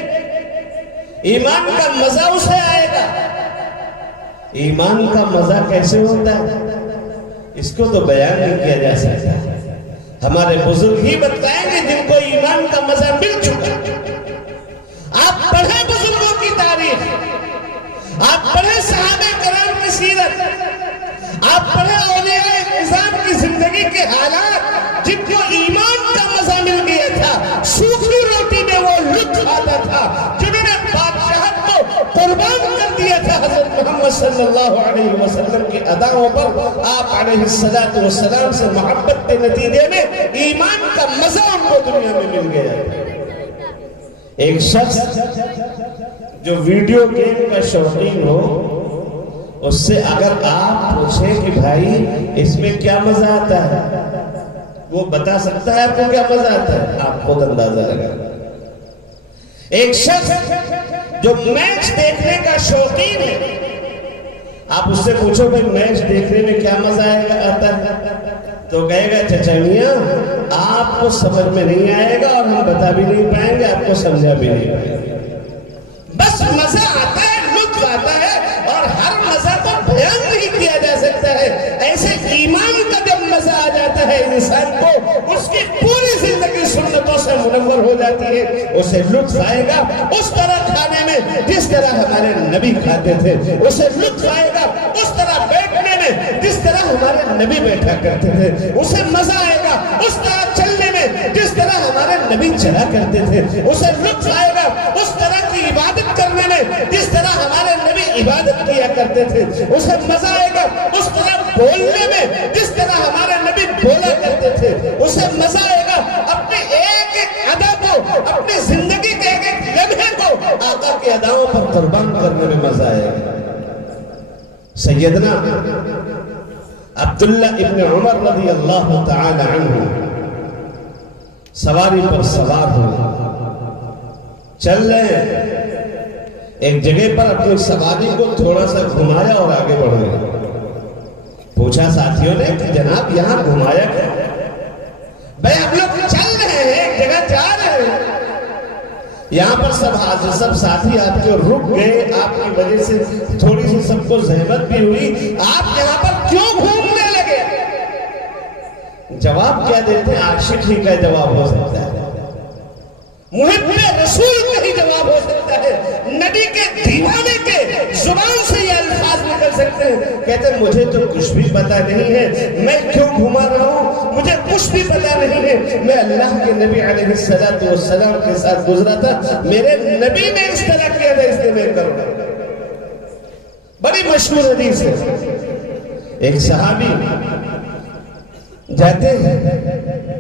ایمان کا مزہ اسے آئے گا. ایمان کا مزہ کیسے ہوتا ہے اس کو تو بیان نہیں کیا جا سکتا. ہمارے بزرگ ہی بتائیں گے جن کو ایمان کا مزہ مل چکا. آپ پڑھیں بزرگوں کی تاریخ, آپ پڑھیں صحابہ کرام کی سیرت, آپ پڑھیں اولیاء اعظام کی زندگی کے حالات. جن کو ایمان کا مزہ مل گیا تھا, سوکھی روٹی میں وہ لطف آتا تھا, جنہوں نے بادشاہت کو قربان کر دیا تھا حضرت محمد صلی اللہ علیہ وسلم کی اداؤں پر, آپ علیہ السلام سے محبت کے نتیجے میں ایمان کا مزہ ان کو دنیا میں مل گیا. ایک شخص جو ویڈیو گیم کا شوقین ہو, اس سے اگر آپ پوچھیں کہ بھائی اس میں کیا مزہ آتا ہے, وہ بتا سکتا ہے آپ کو کیا مزہ آتا ہے؟ آپ خود اندازہ لگا. ایک شخص جو میچ دیکھنے کا شوقین ہے, آپ اس سے پوچھو بھائی میچ دیکھنے میں کیا مزہ آتا ہے, تو کہے گا چچا میاں آپ کو سمجھ میں نہیں آئے گا اور ہم بتا بھی نہیں پائیں گے, آپ کو سمجھا بھی نہیں پائیں گے. بس مزہ آتا ہے, لطف آتا ہے, اور ہر مزہ کو بیان نہیں کیا جا سکتا ہے. ایسے ایمان کا جب مزہ آ جاتا ہے انسان کو, اس کی پوری زندگی سنتوں سے منور ہو جاتی ہے. اسے لطف آئے گا اس طرح کھانے میں جس طرح ہمارے نبی کھاتے تھے, اسے لطف آئے گا اس طرح بیٹھنے میں جس طرح ہمارے نبی بیٹھا کرتے تھے, اسے مزہ آئے گا اس طرح چلنے میں جس طرح ہمارے نبی چلا کرتے تھے, اسے لطف آئے گا اس طرح کی عبادت کرنے میں جس طرح ہمارے نبی عبادت کیا کرتے تھے, اسے مزہ آئے گا اس طرح بولنے میں جس طرح ہمارے نبی بولا کرتے تھے, اسے مزہ آئے گا اپنے ایک ایک ادا کو, اپنی زندگی کے ایک ایک لمحے کو آقا کی اداؤں پر قربان کرنے میں مزہ آئے گا. سیدنا عبداللہ ابن عمر رضی اللہ تعالی عنہ سواری پر سوار ہوئے, چل رہے ہیں, ایک جگہ پر اپنی سواری کو تھوڑا سا گھمایا اور آگے بڑھ گئے. پوچھا ساتھیوں نے کہ جناب یہاں گھمایا کیا؟ بھئی ہم لوگ چل رہے ہیں, ایک جگہ جا رہے ہیں, یہاں پر سب ساتھی آپ کے رک گئے, آپ کی وجہ سے تھوڑی سی سب کو زحمت بھی ہوئی, آپ یہاں پر کیوں گھومنے لگے؟ جواب کیا دیتے ہیں؟ عاشق ہی کا جواب ہو سکتا ہے, محب رسول کا ہی جواب ہو سکتا ہے, نبی کے دیوانے کے زبان سے یہ الفاظ نکل سکتے ہیں. کہتے ہیں مجھے تو کچھ بھی پتا نہیں ہے, میں کیوں گھما رہا ہوں مجھے کچھ بھی پتا نہیں ہے, میں اللہ کے نبی علیہ السلام کے ساتھ گزرا تھا, میرے نبی نے اس طرح کیا تھا اس لیے میں کروں. بڑی مشہور حدیث ہے. ایک صحابی جاتے ہیں,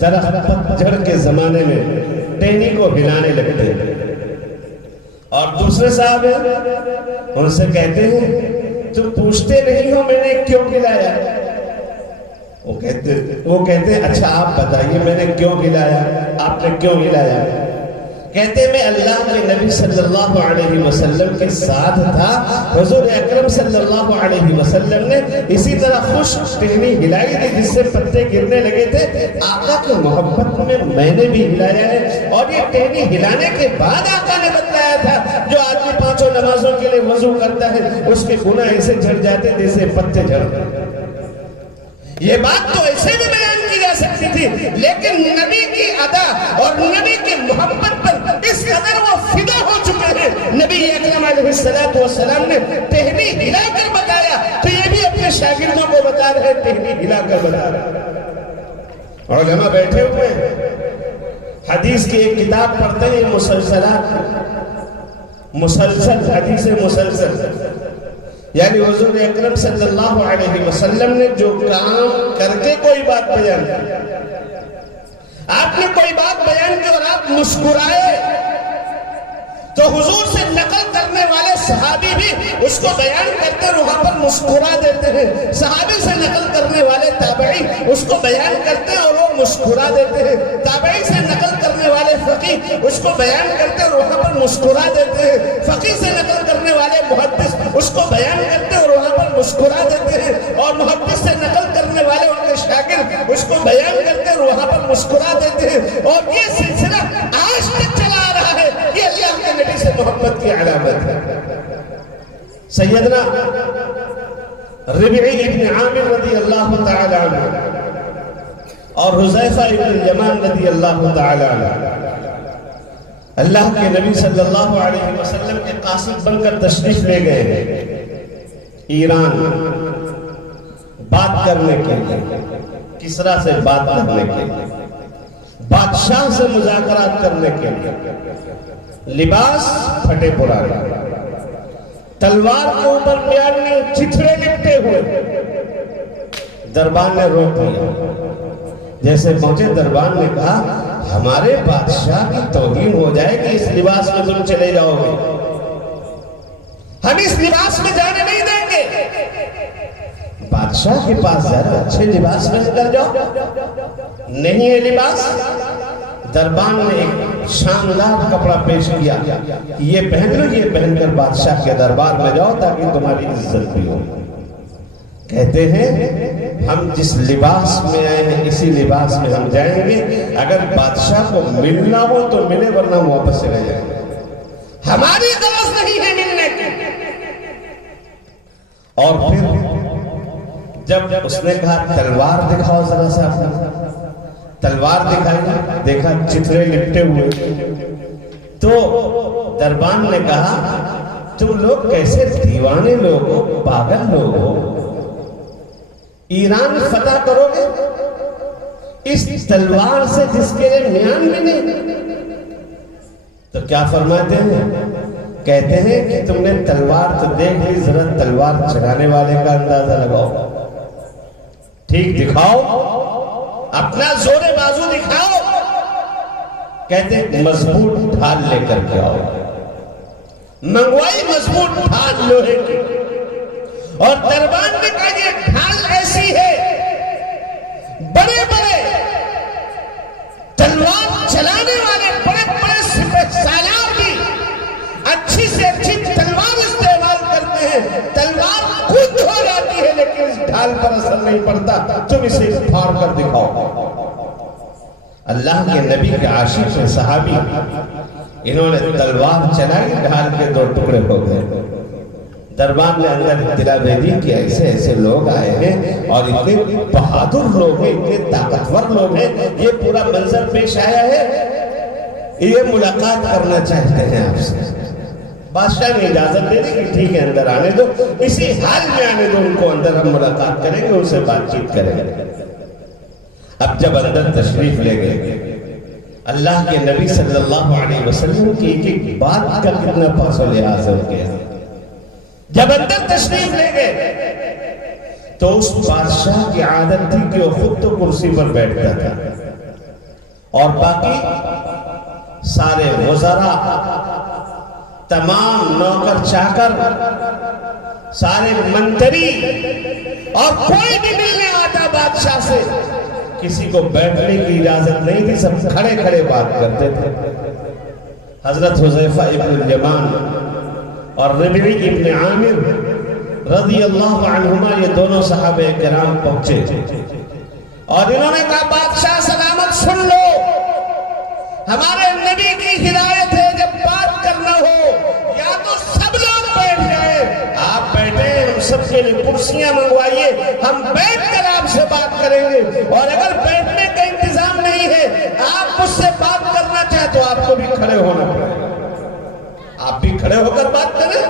درخت پتجھڑ کے زمانے میں ٹہنی کو ہلانے لگتے ہیں, اور دوسرے صاحب ہیں ان سے کہتے ہیں تم پوچھتے نہیں ہو میں نے کیوں ہلایا؟ وہ کہتے ہیں اچھا آپ بتائیے میں نے کیوں ہلایا, آپ نے کیوں ہلایا؟ کہتے ہیں میں اللہ کے نبی صلی اللہ علیہ وسلم کے ساتھ تھا, حضور اکرم صلی اللہ علیہ وسلم نے اسی طرح خوش ٹہنی ہلائی تھی جس سے پتے گرنے لگے تھے, آقا کی محبت میں نے بھی ہلایا ہے, اور یہ ٹہنی ہلانے کے بعد آقا نے بتلایا تھا جو آدمی 5 نمازوں کے لیے وضو کرتا ہے اس کے گناہ ایسے جھڑ جاتے جیسے پتے جھڑتے. یہ بات تو ایسے بھی بیان کی جا سکتی تھی, لیکن نبی کی ادا اور نبی کی محبت پر اس قدر وہ فدا ہو چکے ہیں, نبی اکرم علیہ السلام نے ٹہنی ہلا کر بتایا, تو یہ بھی اپنے شاگردوں کو بتا رہے ٹہنی ہلا کر بتا رہے. علماء بیٹھے ہوئے ہیں, حدیث کی ایک کتاب پڑھتے ہیں, مسلسل حدیث مسلسل, یعنی حضور اکرم صلی اللہ علیہ وسلم نے جو کام کر کے کوئی بات بیان کی, آپ نے کوئی بات بیان کی اور آپ مسکرائے تو حضور سے نقل کرنے والے صحابی بھی اس کو بیان کرتے ہیں وہاں پر مسکرا دیتے ہیں، صحابی سے نقل کرنے والے تابعی اس کو بیان کرتے ہیں اور وہ مسکرا دیتے ہیں، تابعی سے نقل کرنے والے فقیہ اس کو بیان کرتے ہیں اور وہاں پر مسکرا دیتے ہیں، فقیہ سے نقل کرنے والے محدث اس کو بیان کرتے ہیں اور وہاں پر مسکرا دیتے ہیں، اور محدث سے نقل کرنے والے ان کے شاگرد اس کو بیان کرتے ہیں اور وہاں پر مسکرا دیتے ہیں، اور یہ سلسلہ آج تک چلا آ رہا ہے۔ یہ اللہ کے نبی سے محبت کی علامت ہے۔ سیدنا ربعی ابن عامر رضی اللہ تعالی عنہ اور حذیفہ ابن الیمان رضی اللہ تعالی عنہ اللہ کے نبی صلی اللہ علیہ وسلم کے قاصد بن کر تشریف لے گئے ہیں ایران بات کرنے کے لیے، کسرا سے بات کرنے کے لیے، بادشاہ سے مذاکرات کرنے کے لیے۔ لباس پھٹے پرانے، تلوار کے اوپر پیار نے چتھڑے لپٹے ہوئے۔ دربان نے روک دیا، جیسے پہنچے دربان نے کہا ہمارے بادشاہ کی توہین ہو جائے گی، اس لباس میں تم چلے جاؤ گے، ہم اس لباس میں جانے نہیں دیں گے۔ بادشاہ کے پاس ذرا اچھے لباس میں نکل جاؤ، نہیں ہے لباس۔ دربان نے ایک شاندار کپڑا پیش کیا، یہ پہن لو، یہ پہن کر بادشاہ کے دربار میں جاؤ تاکہ تمہاری عزت بھی ہو۔ کہتے ہیں ہم جس لباس میں آئے ہیں اسی لباس میں ہم جائیں گے، اگر بادشاہ کو ملنا ہو تو ملے ورنہ ہم واپس چلے جائیں گے، ہماری غرض نہیں ہے ملنے کی۔ اور پھر جب اس نے کہا تلوار دکھاؤ ذرا سا اپنا، تلوار دکھائی، دیکھا چتھڑے لپٹے ہوئے، تو دربان نے کہا تم لوگ کیسے دیوانے لوگ ہو، پاگل لوگ ہو، ایران فتح کرو گے اس تلوار سے جس کے لیے میان بھی نہیں؟ تو کیا فرماتے ہیں؟ کہتے ہیں کہ تم نے تلوار تو دیکھ لی، ذرا تلوار چلانے والے کا اندازہ لگاؤ، ٹھیک دکھاؤ، اپنا زور بازو دکھاؤ۔ کہتے ہیں مضبوط ڈھال لے کر کے آؤ، منگوائی مضبوط ڈھال لوہے کی، اور دربان نے کہا یہ ڈھال ایسی ہے بڑے بڑے تلوار چلانے والے بڑے بڑے سپہ سالار بھی اچھی سے اچھی تلوار استعمال کرتے ہیں، تلوار خود ہو جاتی ہے لیکن اس ڈھال پر اثر نہیں پڑتا، تم اسے پھاڑ کر دکھاؤ۔ اللہ کے نبی کے عاشق ہیں صحابی، انہوں نے تلوار چلائی، ڈھال کے دو ٹکڑے ہو گئے۔ دربان نے اندر اطلاع بھیجی کہ ایسے ایسے لوگ آئے ہیں اور اتنے بہادر لوگ ہیں، اتنے طاقتور لوگ ہیں، یہ پورا منظر پیش آیا ہے، یہ ملاقات کرنا چاہتے ہیں آپ سے۔ بادشاہ نے اجازت دے دی کہ ٹھیک ہے اندر آنے دو، اسی حال میں آنے دو ان کو، اندر ہم ملاقات کریں گے، ان سے بات چیت کریں گے۔ اب جب اندر تشریف لے گئے، اللہ کے نبی صلی اللہ علیہ وسلم کی ایک ایک بات کا کتنا پاس و لحاظ ہو گیا۔ جب اندر تشریف لے گئے تو اس بادشاہ کی عادت تھی کہ وہ خود تو کرسی پر بیٹھتا تھا اور باقی سارے وزراء، تمام نوکر چاکر، سارے منتری اور کوئی بھی ملنے آتا بادشاہ سے، کسی کو بیٹھنے کی اجازت نہیں تھی، سب کھڑے کھڑے بات کرتے تھے۔ حضرت حذیفہ ابن الیمان اور ربعی ابن عامر رضی اللہ عنہما، یہ دونوں صحابہ کرام پہنچے اور انہوں نے کہا بادشاہ سلامت سن لو، ہمارے نبی کی ہدایت ہے جب بات کرنا ہو یا تو سب لوگ بیٹھ جائیں، آپ بیٹھیں، ہم سب کے لیے کرسیاں منگوائیے، ہم بیٹھ کر آپ سے بات کریں گے، اور اگر بیٹھنے کا انتظام نہیں ہے، آپ مجھ سے بات کرنا چاہیں تو آپ کو بھی کھڑے ہونا پڑے گا، آپ بھی کھڑے ہو کر بات کریں۔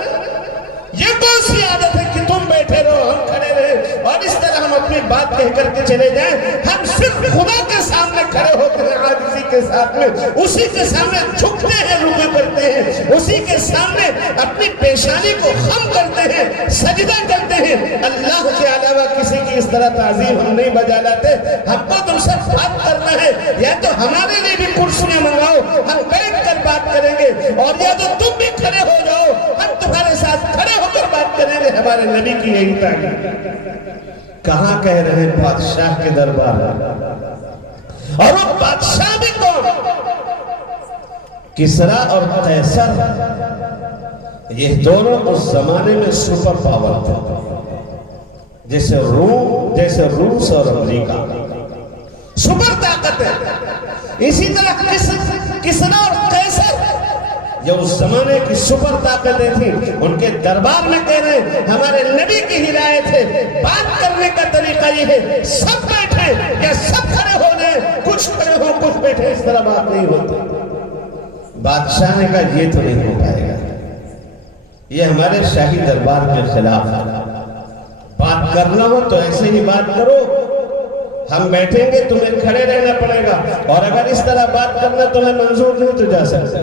یہ کون سی عادت ہے کہ تم بیٹھے رہو ہم کھڑے رہے اور اس طرح ہم اپنی بات کہہ کر کے چلے جائیں؟ ہم صرف خدا کے سامنے کھڑے ہوتے ہیں عاجزی کے ساتھ میں اسی کے سامنے جھکتے ہیں، رکوع کرتے ہیں، اسی کے سامنے اپنی پیشانی کو خم کرتے ہیں، سجدہ کرتے ہیں۔ اللہ کے علاوہ کسی کی اس طرح تعظیم ہم نہیں بجا لاتے۔ ہم کو تم سے بات کرنا ہے، یا تو ہمارے لیے بھی کرسیاں منگاؤ، ہم بیٹھ کر بات کریں گے، اور یا تو تم بھی کھڑے ہو جاؤ، ہم تمہارے ساتھ کھڑے ہو کر بات کریں گے۔ ہمارے نبی کی یہی تعلیم۔ کہاں کہہ رہے ہیں بادشاہ کے دربار میں، اور وہ بادشاہ بھی کون؟ کسرا اور قیصر، یہ دونوں اس زمانے میں سپر پاور تھے، جیسے روس اور امریکہ سپر طاقت ہے۔ اسی طرح کسرا اور قیصر یہ اس زمانے کی سپر طاقتیں تھیں۔ ان کے دربار میں کہہ رہے ہیں ہمارے نبی کی ہدایت ہے، بات کرنے کا طریقہ یہ ہے سب بیٹھے یا سب کھڑے ہو جائیں، کچھ کھڑے ہو کچھ بیٹھے، اس طرح بات نہیں ہوتی۔ بادشاہ نے کہا یہ تو نہیں ہو پائے گا، یہ ہمارے شاہی دربار کے خلاف ہے، بات کرنا ہو تو ایسے ہی بات کرو، ہم بیٹھیں گے تمہیں کھڑے رہنا پڑے گا، اور اگر اس طرح بات کرنا تمہیں منظور نہیں تو جا سکتے۔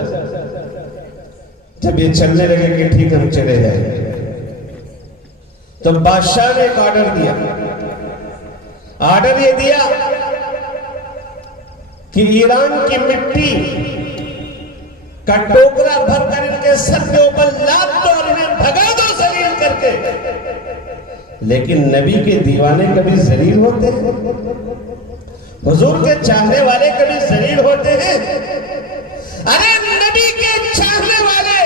جب یہ چلنے لگے کہ ٹھیک ہم چلے جائیں گے، تو بادشاہ نے ایک آرڈر دیا۔ آرڈر یہ دیا کہ ایران کی مٹی کا ٹوکرا بھر کر ان کے سر کے اوپر لاد دو اور انہیں بھگا دو ذلیل کر کے۔ لیکن نبی کے دیوانے کبھی ذلیل ہوتے ہیں؟ حضور کے چاہنے والے کبھی ذلیل ہوتے ہیں؟ ارے نبی کے چاہنے والے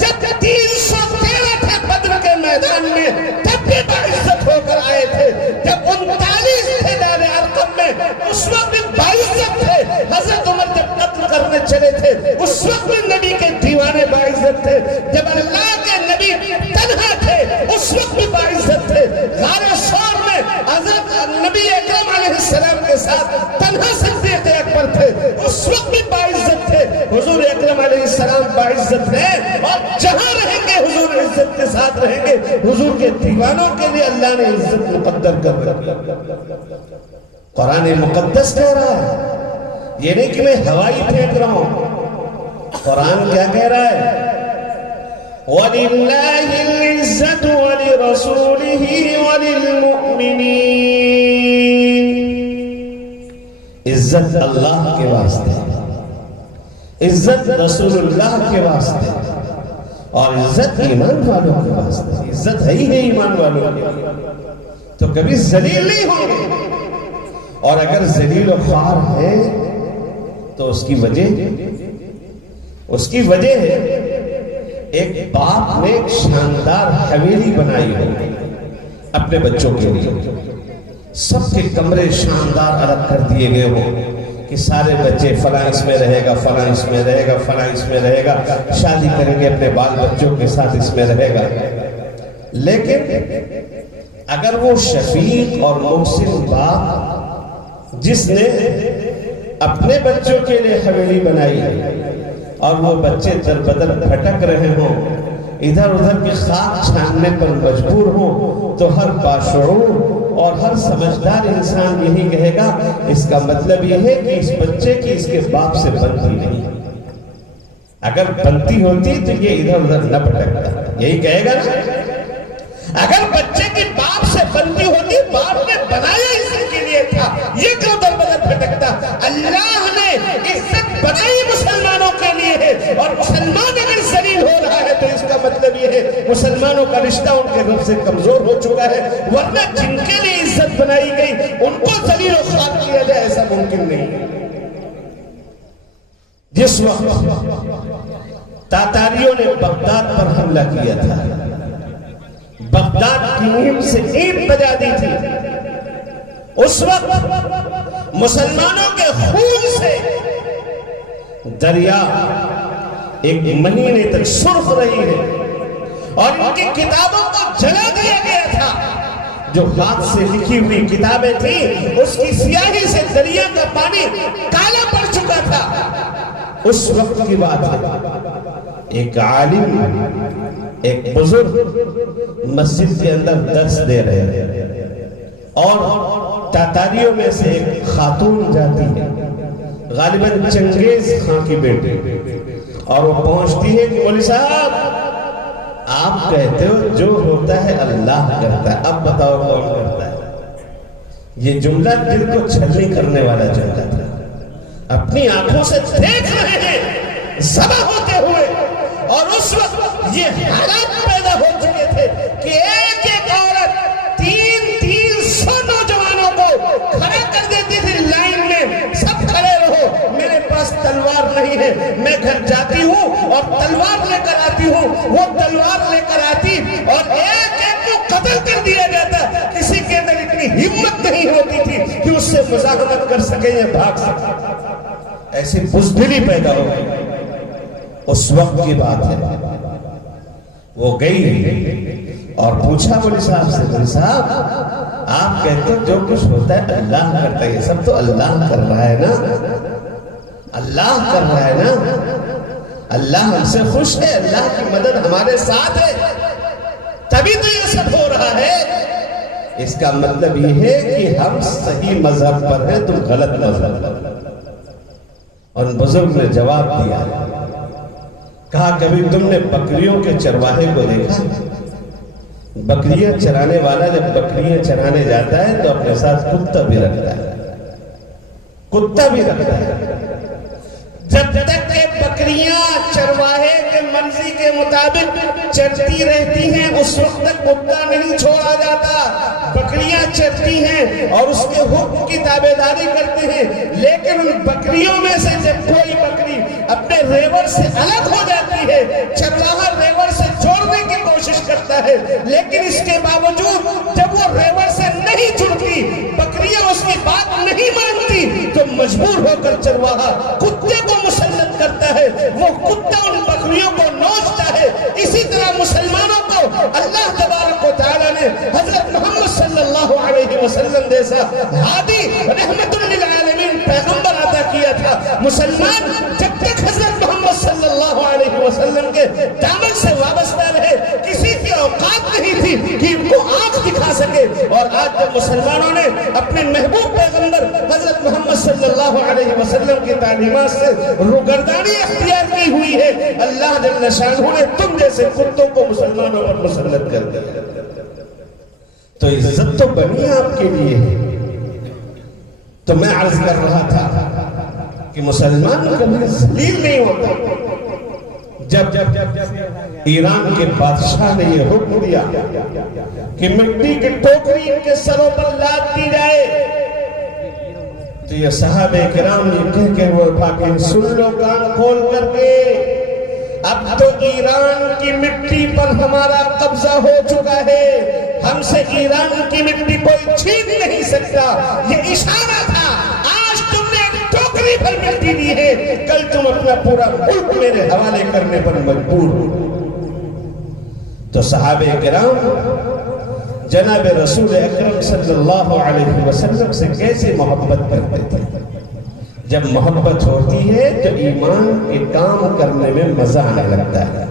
جب 313 تھے بدر کے میدان میں تب بھی باعزت ہو کر آئے تھے، جب 39 تھے دار ارقم میں اس وقت بھی باعزت تھے، حضرت عمر جب قتل کرنے چلے تھے اس وقت بھی نبی کے دیوانے باعزت تھے، جب اللہ کے نبی تنہا تھے اس وقت بھی باعزت تھے، غار ثور میں حضرت نبی اکرم علیہ السلام کے ساتھ تنہا صدیق اکبر تھے اس وقت بھی باعزت تھے۔ حضور اکرم علیہ السلام باعزت ہیں، اور جہاں رہیں گے حضور عزت کے ساتھ رہیں گے۔ حضور کے دیوانوں کے لیے اللہ نے عزت مقدر کر رکھی۔ قرآن مقدس کہہ رہا ہے، یہ نہیں کہ میں ہوائی پھینک رہا ہوں، قرآن کیا کہہ رہا ہے؟ وَلِلَّهِ الْعِزَّةُ وَلِرَسُولِهِ وَلِلْمُؤْمِنِينَ۔ عزت اللہ کے واسطے، عزت رسول اللہ کے واسطے، اور عزت ایمان والوں کے واسطے۔ عزت ہے ہی ہے ایمان والوں کے، تو کبھی ذلیل نہیں ہوں گے، اور اگر ذلیل و خوار ہے تو اس کی وجہ ہے ایک باپ نے ایک شاندار حویلی بنائی ہو اپنے بچوں کے لیے، سب کے کمرے شاندار الگ کر دیے گئے ہوں کہ سارے بچے فلاں اس میں رہے گا، فلاں اس میں رہے گا، فلاں اس میں رہے گا، شادی کریں گے اپنے بال بچوں کے ساتھ اس میں رہے گا۔ لیکن اگر وہ شفیق اور محسن باپ جس نے اپنے بچوں کے لیے حویلی بنائی اور وہ بچے در بدر بھٹک رہے ہوں، ادھر ادھر کی خاک چھاننے پر مجبور ہوں، تو ہر باشعور اور ہر سمجھدار انسان یہی کہے گا اس کا مطلب یہ ہے کہ اس بچے کی اس کے باپ سے بنتی نہیں، اگر بنتی ہوتی تو یہ ادھر ادھر نہ بھٹکتا، یہی کہے گا نا۔ اگر بچے کی باپ سے بنتی ہوتی، باپ نے بنایا اسی کے لیے تھا، یہ کیوں در بدر بھٹکتا؟ اللہ نے عزت بنائی مسلمانوں کے لیے ہے، اور مسلمان اگر ذلیل ہو رہا ہے تو اس کا مطلب یہ ہے مسلمانوں کا رشتہ ان کے رب سے کمزور ہو چکا ہے، ورنہ جن کے لیے عزت بنائی گئی ان کو ذلیل و خوار کیا جائے ایسا ممکن نہیں۔ جس وقت تاتاریوں نے بغداد پر حملہ کیا تھا، بغداد کی نیند سے اینٹ بجا دی تھی، اس وقت مسلمانوں کے خون سے دریا ایک مہینے تک سرخ رہی ہے، اور ان کی کتابوں کو جلا دیا گیا تھا، جو ہاتھ سے لکھی ہوئی کتابیں تھیں اس کی سیاہی سے دریا کا پانی کالا پڑ چکا تھا۔ اس وقت کی بات ہے، ایک عالم، ایک بزرگ مسجد کے اندر درس دے رہے ہیں، اور تاتاریوں میں سے ایک خاتون جاتی ہے، غالباً چنگیز خان کی بیٹی، اور وہ پہنچتی ہے کہ مولوی صاحب آپ کہتے ہو جو ہوتا ہے اللہ کرتا ہے، اب بتاؤ کون کرتا ہے؟ یہ جملہ دل کو چھلنی کرنے والا جملہ تھا. اپنی آنکھوں سے دیکھ رہے ہیں ذبح ہوتے ہوئے، اور اس وقت یہ حالات پیدا ہو چکے تھے کہ ایک ایک عورت 300 نوجوانوں کو کھڑا کر دیتی تھی لائن میں، سب کھڑے رہو، میرے پاس تلوار نہیں ہے، میں گھر جاتی ہوں اور تلوار لے کر آتی ہوں. وہ تلوار لے کر آتی اور ایک ایک کو قتل کر دیا جاتا. کسی کے اندر اتنی ہمت نہیں ہوتی تھی کہ اس سے مزاحمت کر سکے یا بھاگ سکے. ایسی بزدلی پیدا ہو گئی. اس وقت کی بات ہے. وہ گئی اور پوچھا مولوی صاحب سے، مولوی صاحب آپ کہتے ہو جو کچھ ہوتا ہے اللہ کرتا ہے، یہ سب تو اللہ کر رہا ہے نا، اللہ کر رہا ہے نا، اللہ ہم سے خوش ہے، اللہ کی مدد ہمارے ساتھ ہے، تبھی تو یہ سب ہو رہا ہے. اس کا مطلب یہ ہے کہ ہم صحیح مذہب پر ہیں، تم غلط مذہب پر. اور بزرگ نے جواب دیا، کہا کبھی تم نے بکریوں کے چرواہے کو دیکھا؟ بکریاں چرانے والا جب بکریاں چرانے جاتا ہے تو اپنے ساتھ کتا بھی رکھتا ہے، کتا بھی رکھتا ہے. جب تک کہ بکریاں چرواہے کے مرضی کے مطابق چرتی رہتی ہیں اس وقت تک کتا نہیں چھوڑا جاتا. بکریاں چرتی ہیں اور اس کے حکم کی تابعداری کرتے ہیں، لیکن ان بکریوں میں سے جب کوئی بکری اپنے ریوڑ سے الگ ہو جاتی ہے، چرواہا ریوڑ سے جوڑنے کی کوشش کرتا ہے، لیکن اس کے باوجود جب وہ ریوڑ سے نہیں جڑتی، بکریاں اس کی بات نہیں مانتی، تو مجبور ہو کر چرواہا کتے کو مسلط کرتا ہے. وہ کتا ان بکریوں کو نوچتا ہے. اسی طرح مسلمانوں کو اللہ تبارک و تعالی نے حضرت محمد صلی اللہ علیہ وسلم جیسا ہادی رحمت للعالمین پیغمبر عطا کیا تھا. مسلمان جب تک حضرت محمد صلی اللہ علیہ وسلم کے دامن سے وابستہ رہے، کسی کی اوقات نہیں تھی کہ ان کو آنکھ دکھا سکے. اور آج جب مسلمانوں نے اپنے محبوب پیغمبر حضرت محمد صلی اللہ علیہ وسلم کی تعلیمات سے روگردانی اختیار کی ہوئی ہے، اللہ جل شانہ نے تم جیسے کتوں کو مسلمانوں پر مسلط کر دیا. تو عزت تو بنی آپ کے لیے ہے. تو میں عرض کر رہا تھا کہ مسلمان کبھی ذلیل نہیں ہوتا. جب ایران کے بادشاہ نے یہ حکم دیا کہ مٹی کی ٹوکری ان کے سروں پر لاد دی جائے، تو یہ صحابہ کرام یہ کہہ کے وہ اٹھا کہ سن لو کان کھول کر کے، اب تو ایران کی مٹی پر ہمارا قبضہ ہو چکا ہے، ہم سے ایران کی مٹی کوئی چھین نہیں سکتا. یہ اشارہ تھا، آج تم نے ایک ٹوکری پر مٹی دی ہے، کل تم اپنا پورا ملک میرے حوالے کرنے پر مجبور ہو. تو صحابہ کرام جناب رسول اکرم صلی اللہ علیہ وسلم سے کیسے محبت کرتے تھے. جب محبت ہوتی ہے تو ایمان کے کام کرنے میں مزہ آنے لگتا ہے.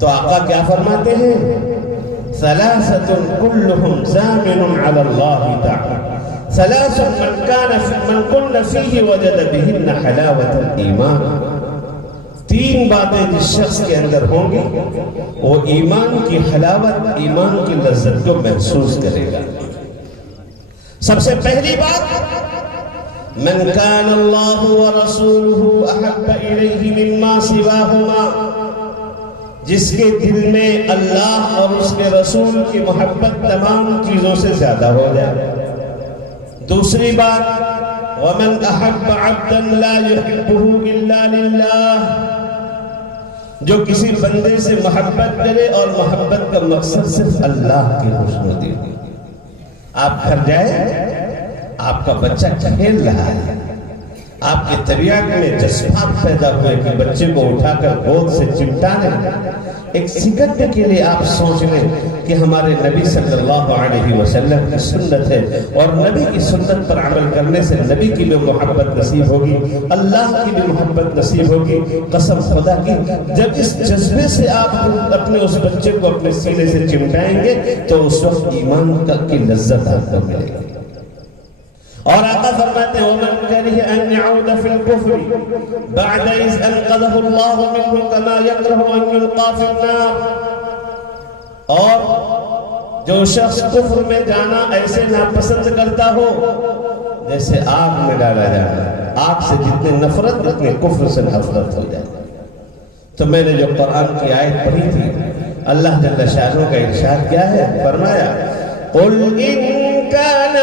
تو آقا کیا فرماتے ہیں؟ ثلاثة كلهم زامن على الله تعالى، ثلاث من كن فيه وجد بهن حلاوة الإيمان. 3 باتیں جس شخص کے اندر ہوں گی وہ ایمان کی حلاوت، ایمان کی لذت کو محسوس کرے گا. سب سے پہلی بات، من كان الله ورسوله احب الیہ مما سواہما، جس کے دل میں اللہ اور اس کے رسول کی محبت تمام چیزوں سے زیادہ ہو جائے. دوسری بات، ومن احب عبدا لا يحبه الا للہ، جو کسی بندے سے محبت کرے اور محبت کا مقصد صرف اللہ کی خوشنودی ہو. آپ گھر جائیں، آپ کا بچہ کھیل رہا ہے، آپ کی طبیعت میں جذبات پیدا ہوئے کہ بچے کو اٹھا کر گود سے چمٹا لیں. ایک سیکنڈ کے لیے آپ سوچ لیں کہ ہمارے نبی صلی اللہ علیہ وسلم کی سنت ہے، اور نبی کی سنت پر عمل کرنے سے نبی کی بھی محبت نصیب ہوگی، اللہ کی بھی محبت نصیب ہوگی. قسم خدا کی، جب اس جذبے سے آپ اپنے اس بچے کو اپنے سینے سے چمٹائیں گے تو اس وقت ایمان کی لذت آپ کو ملے گی. اور آقا فرماتے ہیں وَمَنْ كَرِهَ أَنْ أن يعود في الكفر بعد إذ أنقذه الله منه كما يكره أن يلقى في النار. اور جو شخص کفر میں جانا ایسے ناپسند کرتا ہو جیسے آگ میں ڈالا جانا، آگ سے جتنی نفرت اتنی کفر سے نفرت ہو جائے. تو میں نے جو قرآن کی آیت پڑھی تھی، اللہ جل شانہ کا ارشاد کیا ہے؟ فرمایا قُلْ إِن كَانَ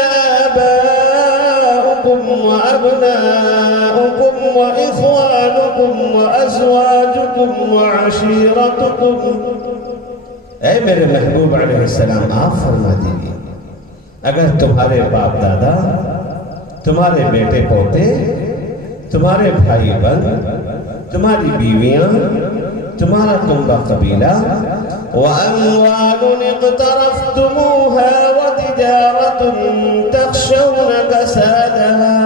آبَاؤُكُمْ وَأَبْنَاؤُكُمْ وَإِخْوَانُكُمْ وَأَزْوَاجُكُمْ وَعَشِيرَتُكُمْ. اے میرے محبوب علیہ السلام، آپ فرما دیجئے اگر تمہارے باپ دادا، تمہارے بیٹے پوتے، تمہارے بھائی بہن، تمہاری بیویاں، تمہارا کنبہ قبیلہ، وَأَمْوَالٌ اقْتَرَفْتُمُوهَا وَتِجَارَةٌ تَخْشَوْنَ كَسَادَهَا،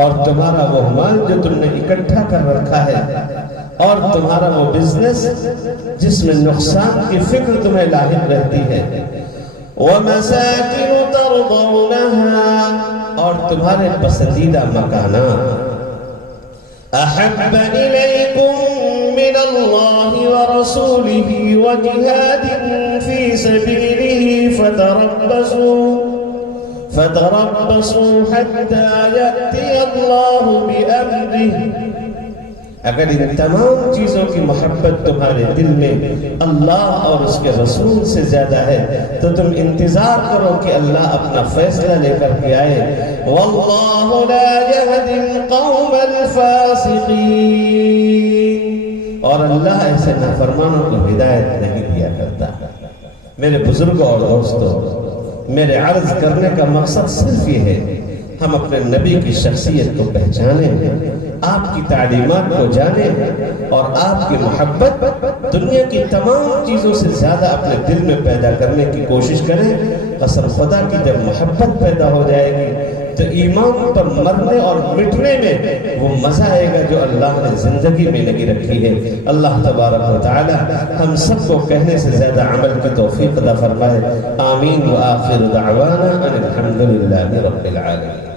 اور تمہارا وہ مال جو تم نے اکٹھا کر رکھا ہے، اور تمہارا وہ بزنس جس میں نقصان کی فکر تمہیں لاحق رہتی ہے، وَمَسَاكِنُ تَرْضَوْنَهَا، اور تمہارے پسندیدہ مکانات، أَحَبَّ إِلَيْكُم مِّنَ اللَّهِ وَرَسُولِهِ وَجِهَادٍ فِي سَبِيلِهِ فَتَرَبَّصُوا حَتَّى يَأْتِيَ اللَّهُ بِأَمْرِهِ. اگر ان تمام چیزوں کی محبت تمہارے دل میں اللہ اور اس کے رسول سے زیادہ ہے تو تم انتظار کرو کہ اللہ اپنا فیصلہ لے کر کے آئے. وَاللَّهُ لَا يَهْدِي الْقَوْمَ الْفَاسِقِينَ، اور اللہ ایسے نافرمانوں کو ہدایت نہیں دیا کرتا. میرے بزرگوں اور دوستوں، میرے عرض کرنے کا مقصد صرف یہ ہے ہم اپنے نبی کی شخصیت کو پہچانیں، آپ کی تعلیمات کو جانیں، اور آپ کی محبت دنیا کی تمام چیزوں سے زیادہ اپنے دل میں پیدا کرنے کی کوشش کریں. قسم خدا کی جب محبت پیدا ہو جائے گی تو ایمان پر مرنے اور مٹنے میں وہ مزہ آئے گا جو اللہ نے زندگی میں نہیں رکھی ہے. اللہ تبارک و تعالی ہم سب کو کہنے سے زیادہ عمل کی توفیق عطا فرمائے. آمین. وآخر دعوانا ان الحمد للہ رب العالمین.